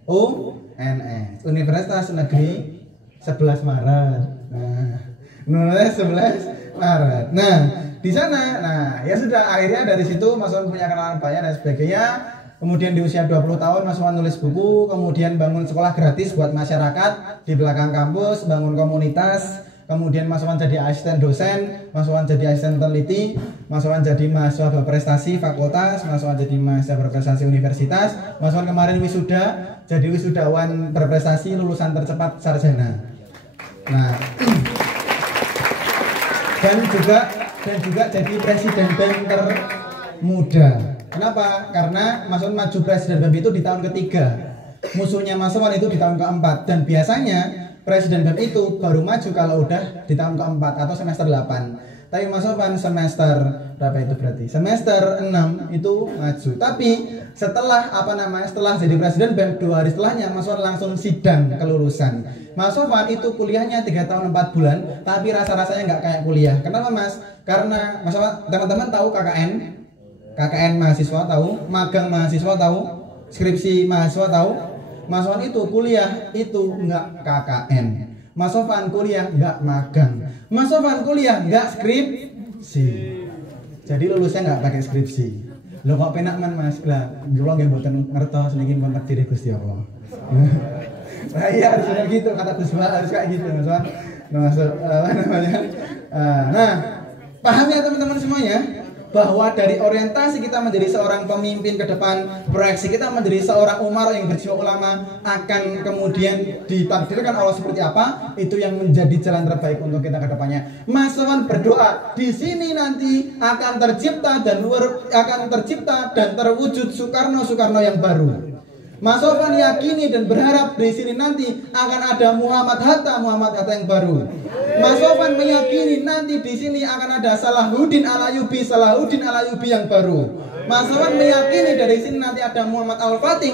UNS, Universitas Negeri 11 Maret. Universitas 11 Maret. Nah, di sana, ya sudah, akhirnya dari situ Mas Wan punya kenalan banyak dan sebagainya. Kemudian di usia 20 tahun Mas Wan nulis buku, kemudian bangun sekolah gratis buat masyarakat di belakang kampus, bangun komunitas, kemudian Mas Wan jadi asisten dosen, Mas Wan jadi asisten peneliti, Mas Wan jadi mahasiswa berprestasi fakultas, Mas Wan jadi mahasiswa berprestasi universitas, Mas Wan kemarin wisuda, jadi wisudawan berprestasi lulusan tercepat sarjana. Nah, dan juga jadi presiden BEM termuda. Kenapa? Karena Mas Wan maju presiden BEM itu di tahun ketiga. Musuhnya Mas Wan itu di tahun keempat. Dan biasanya presiden BEM itu baru maju kalau udah di tahun keempat atau semester 8. Tapi Mas Wan semester berapa itu berarti? Semester 6 itu maju. Tapi setelah setelah jadi presiden BEM 2 hari setelahnya Mas Wan langsung sidang kelulusan. Mas Wan itu kuliahnya 3 tahun 4 bulan, tapi rasa-rasanya nggak kayak kuliah. Kenapa Mas? Karena Mas Wan, teman-teman tahu KKN mahasiswa tahu, magang mahasiswa tahu, skripsi mahasiswa tahu. Mas Wan itu kuliah itu nggak KKN. Mas Wan kuliah nggak magang. Mas Wan kuliah nggak skripsi. Jadi lulusnya nggak pakai skripsi. Lo kok penak man Mas? Lah, dulu nggak buatan ngertos niki pun takdir Gusti Allah. Nah, iya harus gitu, kata Gus Ba harus kayak gitu Mas Wan. Masuk Nah, paham ya teman-teman semuanya? Bahwa dari orientasi kita menjadi seorang pemimpin ke depan, proyeksi kita menjadi seorang umar yang berjiwa ulama akan kemudian ditakdirkan Allah seperti apa, itu yang menjadi jalan terbaik untuk kita ke depannya. Mas Wan berdoa di sini nanti akan tercipta dan terwujud Soekarno yang baru. Mas Wan yakini dan berharap di sini nanti akan ada Muhammad Hatta yang baru. Mas Wan meyakini nanti di sini akan ada Salahuddin Alayubi yang baru. Mas Wan meyakini dari sini nanti ada Muhammad Al-Fatih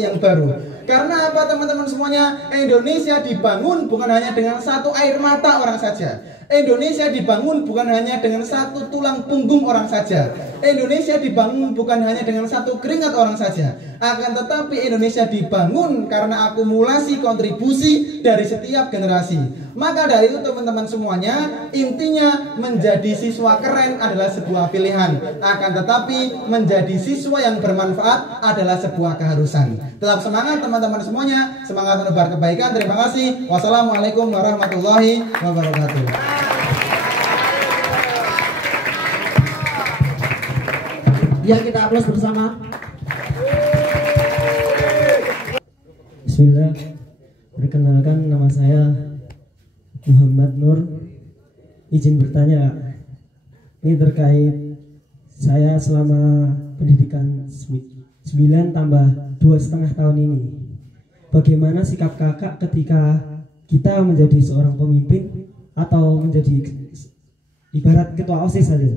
yang baru. Karena apa teman-teman semuanya? Indonesia dibangun bukan hanya dengan satu air mata orang saja. Indonesia dibangun bukan hanya dengan satu tulang punggung orang saja. Indonesia dibangun bukan hanya dengan satu keringat orang saja. Akan tetapi Indonesia dibangun karena akumulasi kontribusi dari setiap generasi. Maka dari itu teman-teman semuanya, intinya menjadi siswa keren adalah sebuah pilihan. Akan tetapi menjadi siswa yang bermanfaat adalah sebuah keharusan. Tetap semangat teman-teman semuanya, semangat menebar kebaikan. Terima kasih. Wassalamualaikum warahmatullahi wabarakatuh. Ya, kita aplaus bersama. Bismillah. Perkenalkan, nama saya Muhammad Nur. Izin bertanya, ini terkait saya selama pendidikan 9 tambah 2,5 tahun ini. Bagaimana sikap kakak ketika kita menjadi seorang pemimpin atau menjadi ibarat ketua OSIS saja?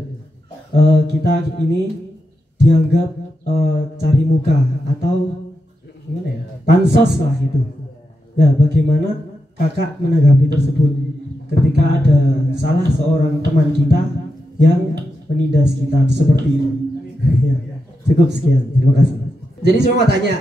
Kita ini dianggap cari muka atau gimana ya, pansos lah itu. Ya, bagaimana kakak menanggapi tersebut ketika ada salah seorang teman kita yang menindas kita seperti itu? Ya, cukup sekian, terima kasih. Jadi saya mau tanya,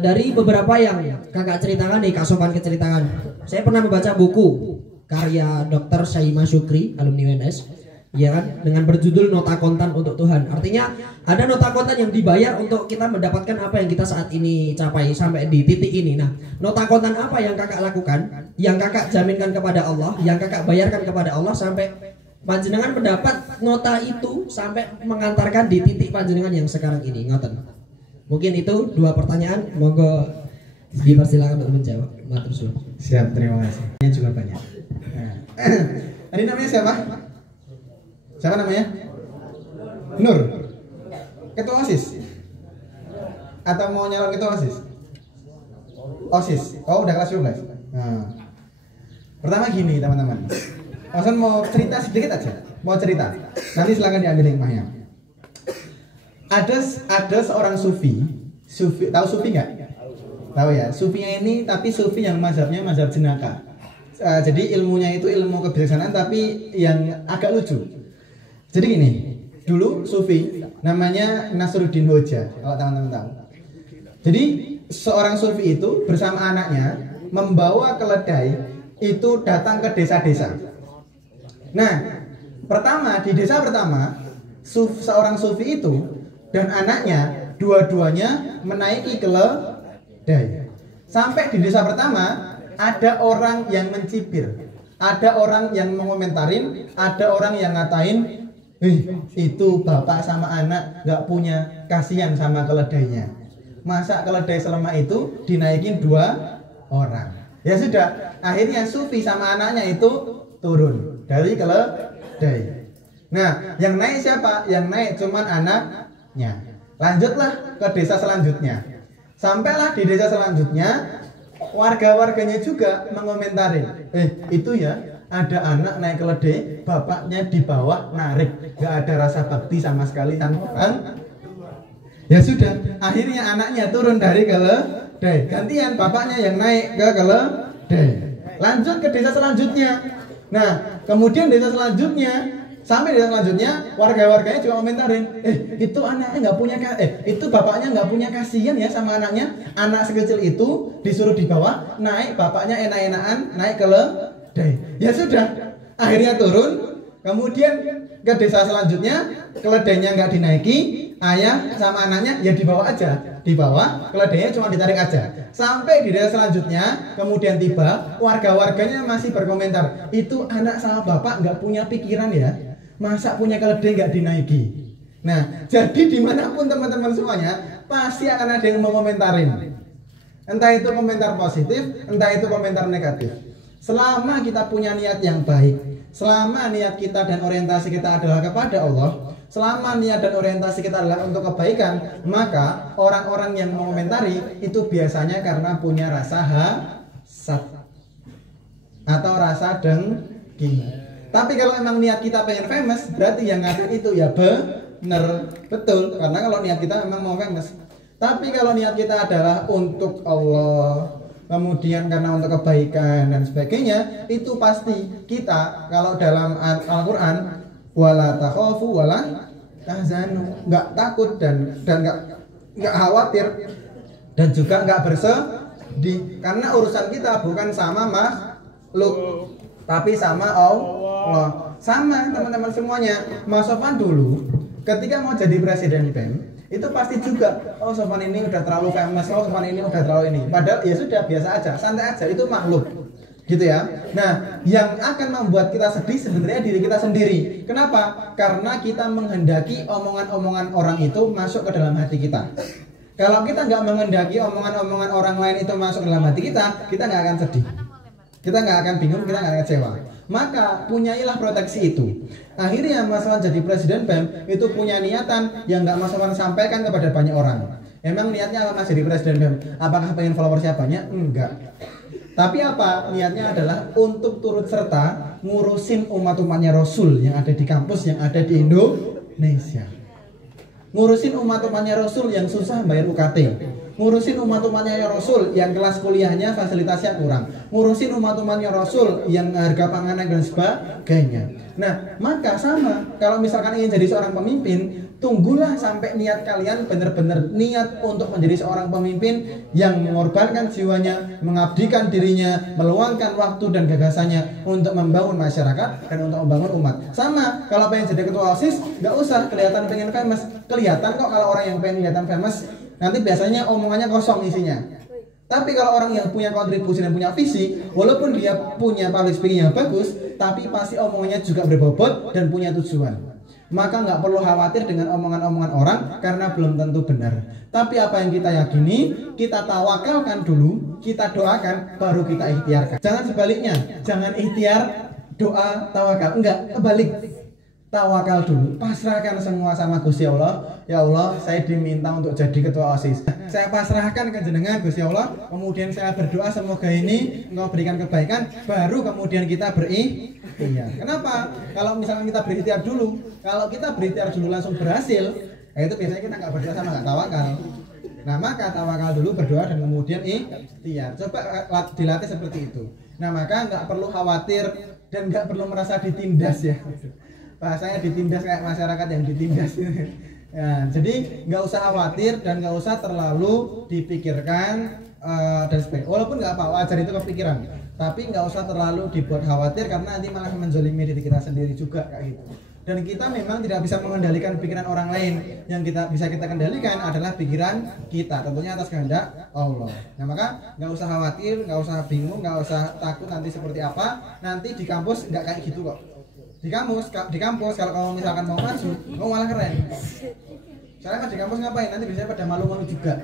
dari beberapa yang kakak ceritakan nih, Kak Sofan keceritakan, saya pernah membaca buku karya Dr. Syaimah Syukri, alumni UNS, ya kan, dengan berjudul Nota Kontan untuk Tuhan. Artinya ada nota kontan yang dibayar untuk kita mendapatkan apa yang kita saat ini capai sampai di titik ini. Nah, nota kontan apa yang kakak lakukan, yang kakak jaminkan kepada Allah, yang kakak bayarkan kepada Allah sampai panjenengan mendapat nota itu sampai mengantarkan di titik panjenengan yang sekarang ini? Ngoten. Mungkin itu 2 pertanyaan, monggo dipersilakan untuk menjawab. Matur suwun. Siap, terima kasih. Ini juga banyak. Nah. Tadi namanya siapa? Siapa namanya? Nur. Ketua OSIS? Atau mau nyalon ketua OSIS? OSIS. Oh, udah kelas 12. Nah. Pertama gini, teman-teman. Osan mau cerita sedikit aja. Mau cerita. Nanti silakan diambil hikmahnya. Ada seorang sufi, tahu sufi nggak? Tahu ya. Sufinya ini tapi sufi yang mazhabnya mazhab jenaka. Jadi ilmunya itu ilmu kebijaksanaan tapi yang agak lucu. Jadi gini, dulu sufi namanya Nasruddin Hoja, kalau teman-teman tahu. Jadi seorang sufi itu bersama anaknya membawa keledai itu datang ke desa-desa. Nah, pertama di desa pertama seorang sufi itu dan anaknya dua-duanya menaiki keledai. Sampai di desa pertama ada orang yang mencibir, ada orang yang mengomentarin, ada orang yang ngatain, itu bapak sama anak nggak punya kasihan sama keledainya. Masa keledai selemah itu dinaikin 2 orang? Ya sudah, akhirnya sufi sama anaknya itu turun dari keledai. Nah, yang naik siapa? Yang naik cuman anaknya. Lanjutlah ke desa selanjutnya. Sampailah di desa selanjutnya, warga-warganya juga mengomentari, itu ya ada anak naik keledai, bapaknya di bawah narik, gak ada rasa bakti sama sekali sama orang. Ya sudah, akhirnya anaknya turun dari keledai, gantian bapaknya yang naik ke keledai. Lanjut ke desa selanjutnya. Nah, kemudian desa selanjutnya, sampai desa selanjutnya, warga-warganya juga komentarin, itu anaknya nggak punya, itu bapaknya nggak punya kasihan ya sama anaknya. Anak sekecil itu disuruh di bawah naik, bapaknya enak-enakan naik keledai. Ya sudah, akhirnya turun. Kemudian ke desa selanjutnya, keledainya nggak dinaiki, ayah sama anaknya ya dibawa aja, dibawa, keledainya cuma ditarik aja. Sampai di desa selanjutnya, kemudian tiba, warga-warganya masih berkomentar, itu anak sama bapak nggak punya pikiran ya, masa punya keledai nggak dinaiki. Nah, jadi dimanapun teman-teman semuanya pasti akan ada yang mau komentarin, entah itu komentar positif, entah itu komentar negatif. Selama kita punya niat yang baik, selama niat kita dan orientasi kita adalah kepada Allah, selama niat dan orientasi kita adalah untuk kebaikan, maka orang-orang yang mengomentari itu biasanya karena punya rasa hasad atau rasa dengki. Tapi kalau emang niat kita pengen famous, berarti yang ngatur itu ya bener, betul. Karena kalau niat kita memang mau famous. Tapi kalau niat kita adalah untuk Allah, kemudian karena untuk kebaikan dan sebagainya, itu pasti kita kalau dalam Al-Quran, wala takhafu wala tahzanu, nggak takut dan nggak khawatir dan juga nggak bersedih, karena urusan kita bukan sama makhluk tapi sama Allah. Sama teman-teman semuanya. Mas Sofan dulu ketika mau jadi presiden BEM itu pasti juga, oh Sofan ini udah terlalu famous, oh Sofan ini udah terlalu ini. Padahal ya sudah, biasa aja, santai aja, itu makhluk, gitu ya. Nah, yang akan membuat kita sedih sebenarnya diri kita sendiri. Kenapa? Karena kita menghendaki omongan-omongan orang itu masuk ke dalam hati kita. Kalau kita nggak menghendaki omongan-omongan orang lain itu masuk ke dalam hati kita nggak akan sedih, kita nggak akan bingung, kita nggak akan kecewa. Maka punyailah proteksi itu. Akhirnya Mas Sofan jadi presiden BEM itu punya niatan yang nggak Mas Sofan sampaikan kepada banyak orang. Emang niatnya Mas jadi presiden BEM, apakah pengen followersnya banyak? Enggak. Tapi apa? Niatnya adalah untuk turut serta ngurusin umat-umatnya Rasul yang ada di kampus, yang ada di Indonesia. Ngurusin umat-umatnya Rasul yang susah bayar UKT, ngurusin umat-umatnya Rasul yang kelas kuliahnya fasilitasnya kurang, ngurusin umat-umatnya Rasul yang harga panganan dan sebagainya. Nah, maka sama, kalau misalkan ingin jadi seorang pemimpin, tunggulah sampai niat kalian benar-benar niat untuk menjadi seorang pemimpin yang mengorbankan jiwanya, mengabdikan dirinya, meluangkan waktu dan gagasannya untuk membangun masyarakat dan untuk membangun umat. Sama, kalau pengen jadi ketua OSIS, nggak usah kelihatan pengen famous. Kelihatan kok kalau orang yang pengen kelihatan famous, nanti biasanya omongannya kosong isinya. Tapi kalau orang yang punya kontribusi dan punya visi, walaupun dia punya public speaking yang bagus, tapi pasti omongannya juga berbobot dan punya tujuan. Maka nggak perlu khawatir dengan omongan-omongan orang karena belum tentu benar. Tapi apa yang kita yakini, kita tawakalkan dulu, kita doakan, baru kita ikhtiarkan. Jangan sebaliknya, jangan ikhtiar, doa, tawakal. Enggak, kebalik. Tawakal dulu, pasrahkan semua sama Gusti Allah. Ya Allah, saya diminta untuk jadi ketua OSIS. Saya pasrahkan ke jenengan Gusti Allah. Kemudian saya berdoa semoga ini Engkau berikan kebaikan. Baru kemudian kita berikhtiar. Kenapa? Kalau misalnya kita berikhtiar dulu, kalau kita berikhtiar dulu langsung berhasil, itu biasanya kita nggak berdoa sama nggak tawakal. Nah, maka tawakal dulu, berdoa dan kemudian ikhtiar. Coba dilatih seperti itu. Nah maka nggak perlu khawatir dan nggak perlu merasa ditindas ya. Bahasanya ditindas kayak masyarakat yang ditindas. Ya, jadi nggak usah khawatir dan nggak usah terlalu dipikirkan dan sebagainya. Walaupun nggak apa wajar itu kepikiran, tapi nggak usah terlalu dibuat khawatir karena nanti malah menzalimi diri kita sendiri juga kayak gitu. Dan kita memang tidak bisa mengendalikan pikiran orang lain. Yang kita bisa kita kendalikan adalah pikiran kita, tentunya atas kehendak Allah. Nah maka nggak usah khawatir, nggak usah bingung, nggak usah takut nanti seperti apa. Nanti di kampus nggak kayak gitu kok. Di kampus kalau kamu misalkan mau maju, kamu malah keren. Soalnya kan di kampus ngapain? Nanti biasanya pada malu-malu juga,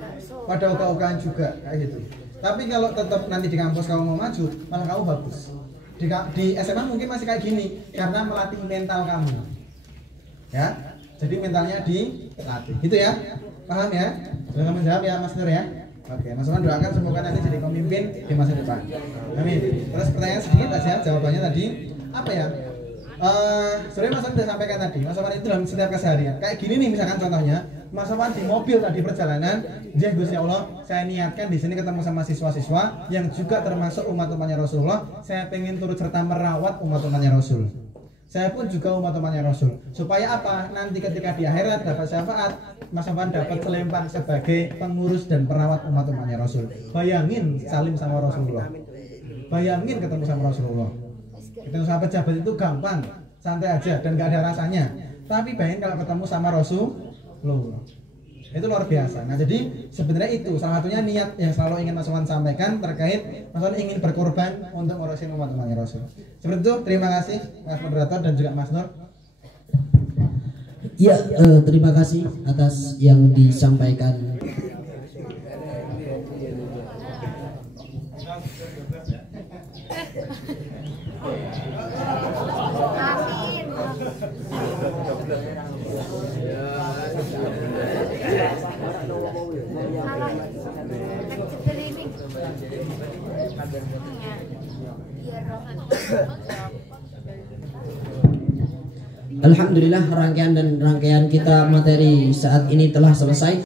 pada ogah-ogahan juga kayak gitu. Tapi kalau tetap nanti di kampus kamu mau maju, malah kamu bagus. Di SMA mungkin masih kayak gini karena melatih mental kamu. Ya, jadi mentalnya dilatih. Gitu ya, paham ya? Sudah menjawab ya Mas Nur ya? Oke, Mas Nur doakan semoga nanti jadi pemimpin di masa depan. Amin. Terus pertanyaan sedikit aja, jawabannya tadi apa ya? Sebenarnya Mas Nur sudah sampaikan tadi, Mas Sofwan itu dalam setiap keseharian. Kayak gini nih misalkan contohnya, Mas Sofwan di mobil tadi perjalanan, ya Gusti Allah, saya niatkan di sini ketemu sama siswa-siswa yang juga termasuk umat-umatnya Rasulullah. Saya pengen turut serta merawat umat-umatnya Rasul. Saya pun juga umat-umatnya Rasul. Supaya apa? Nanti ketika di akhirat dapat syafaat, Mas Sofwan dapat selempang sebagai pengurus dan perawat umat-umatnya Rasul. Bayangin salim sama Rasulullah. Bayangin ketemu sama Rasulullah. Ketemu sama pejabat itu gampang, santai aja dan gak ada rasanya. Tapi bayangin kalau ketemu sama Rasulullah, itu luar biasa. Nah jadi sebenarnya itu salah satunya niat yang selalu ingin Mas Sofwan sampaikan terkait Mas Sofwan ingin berkorban untuk ngurusin umat-umatnya Rasul. Seperti itu, terima kasih Mas Moderator dan juga Mas Nur. Ya, terima kasih atas yang disampaikan. Alhamdulillah rangkaian kita materi saat ini telah selesai.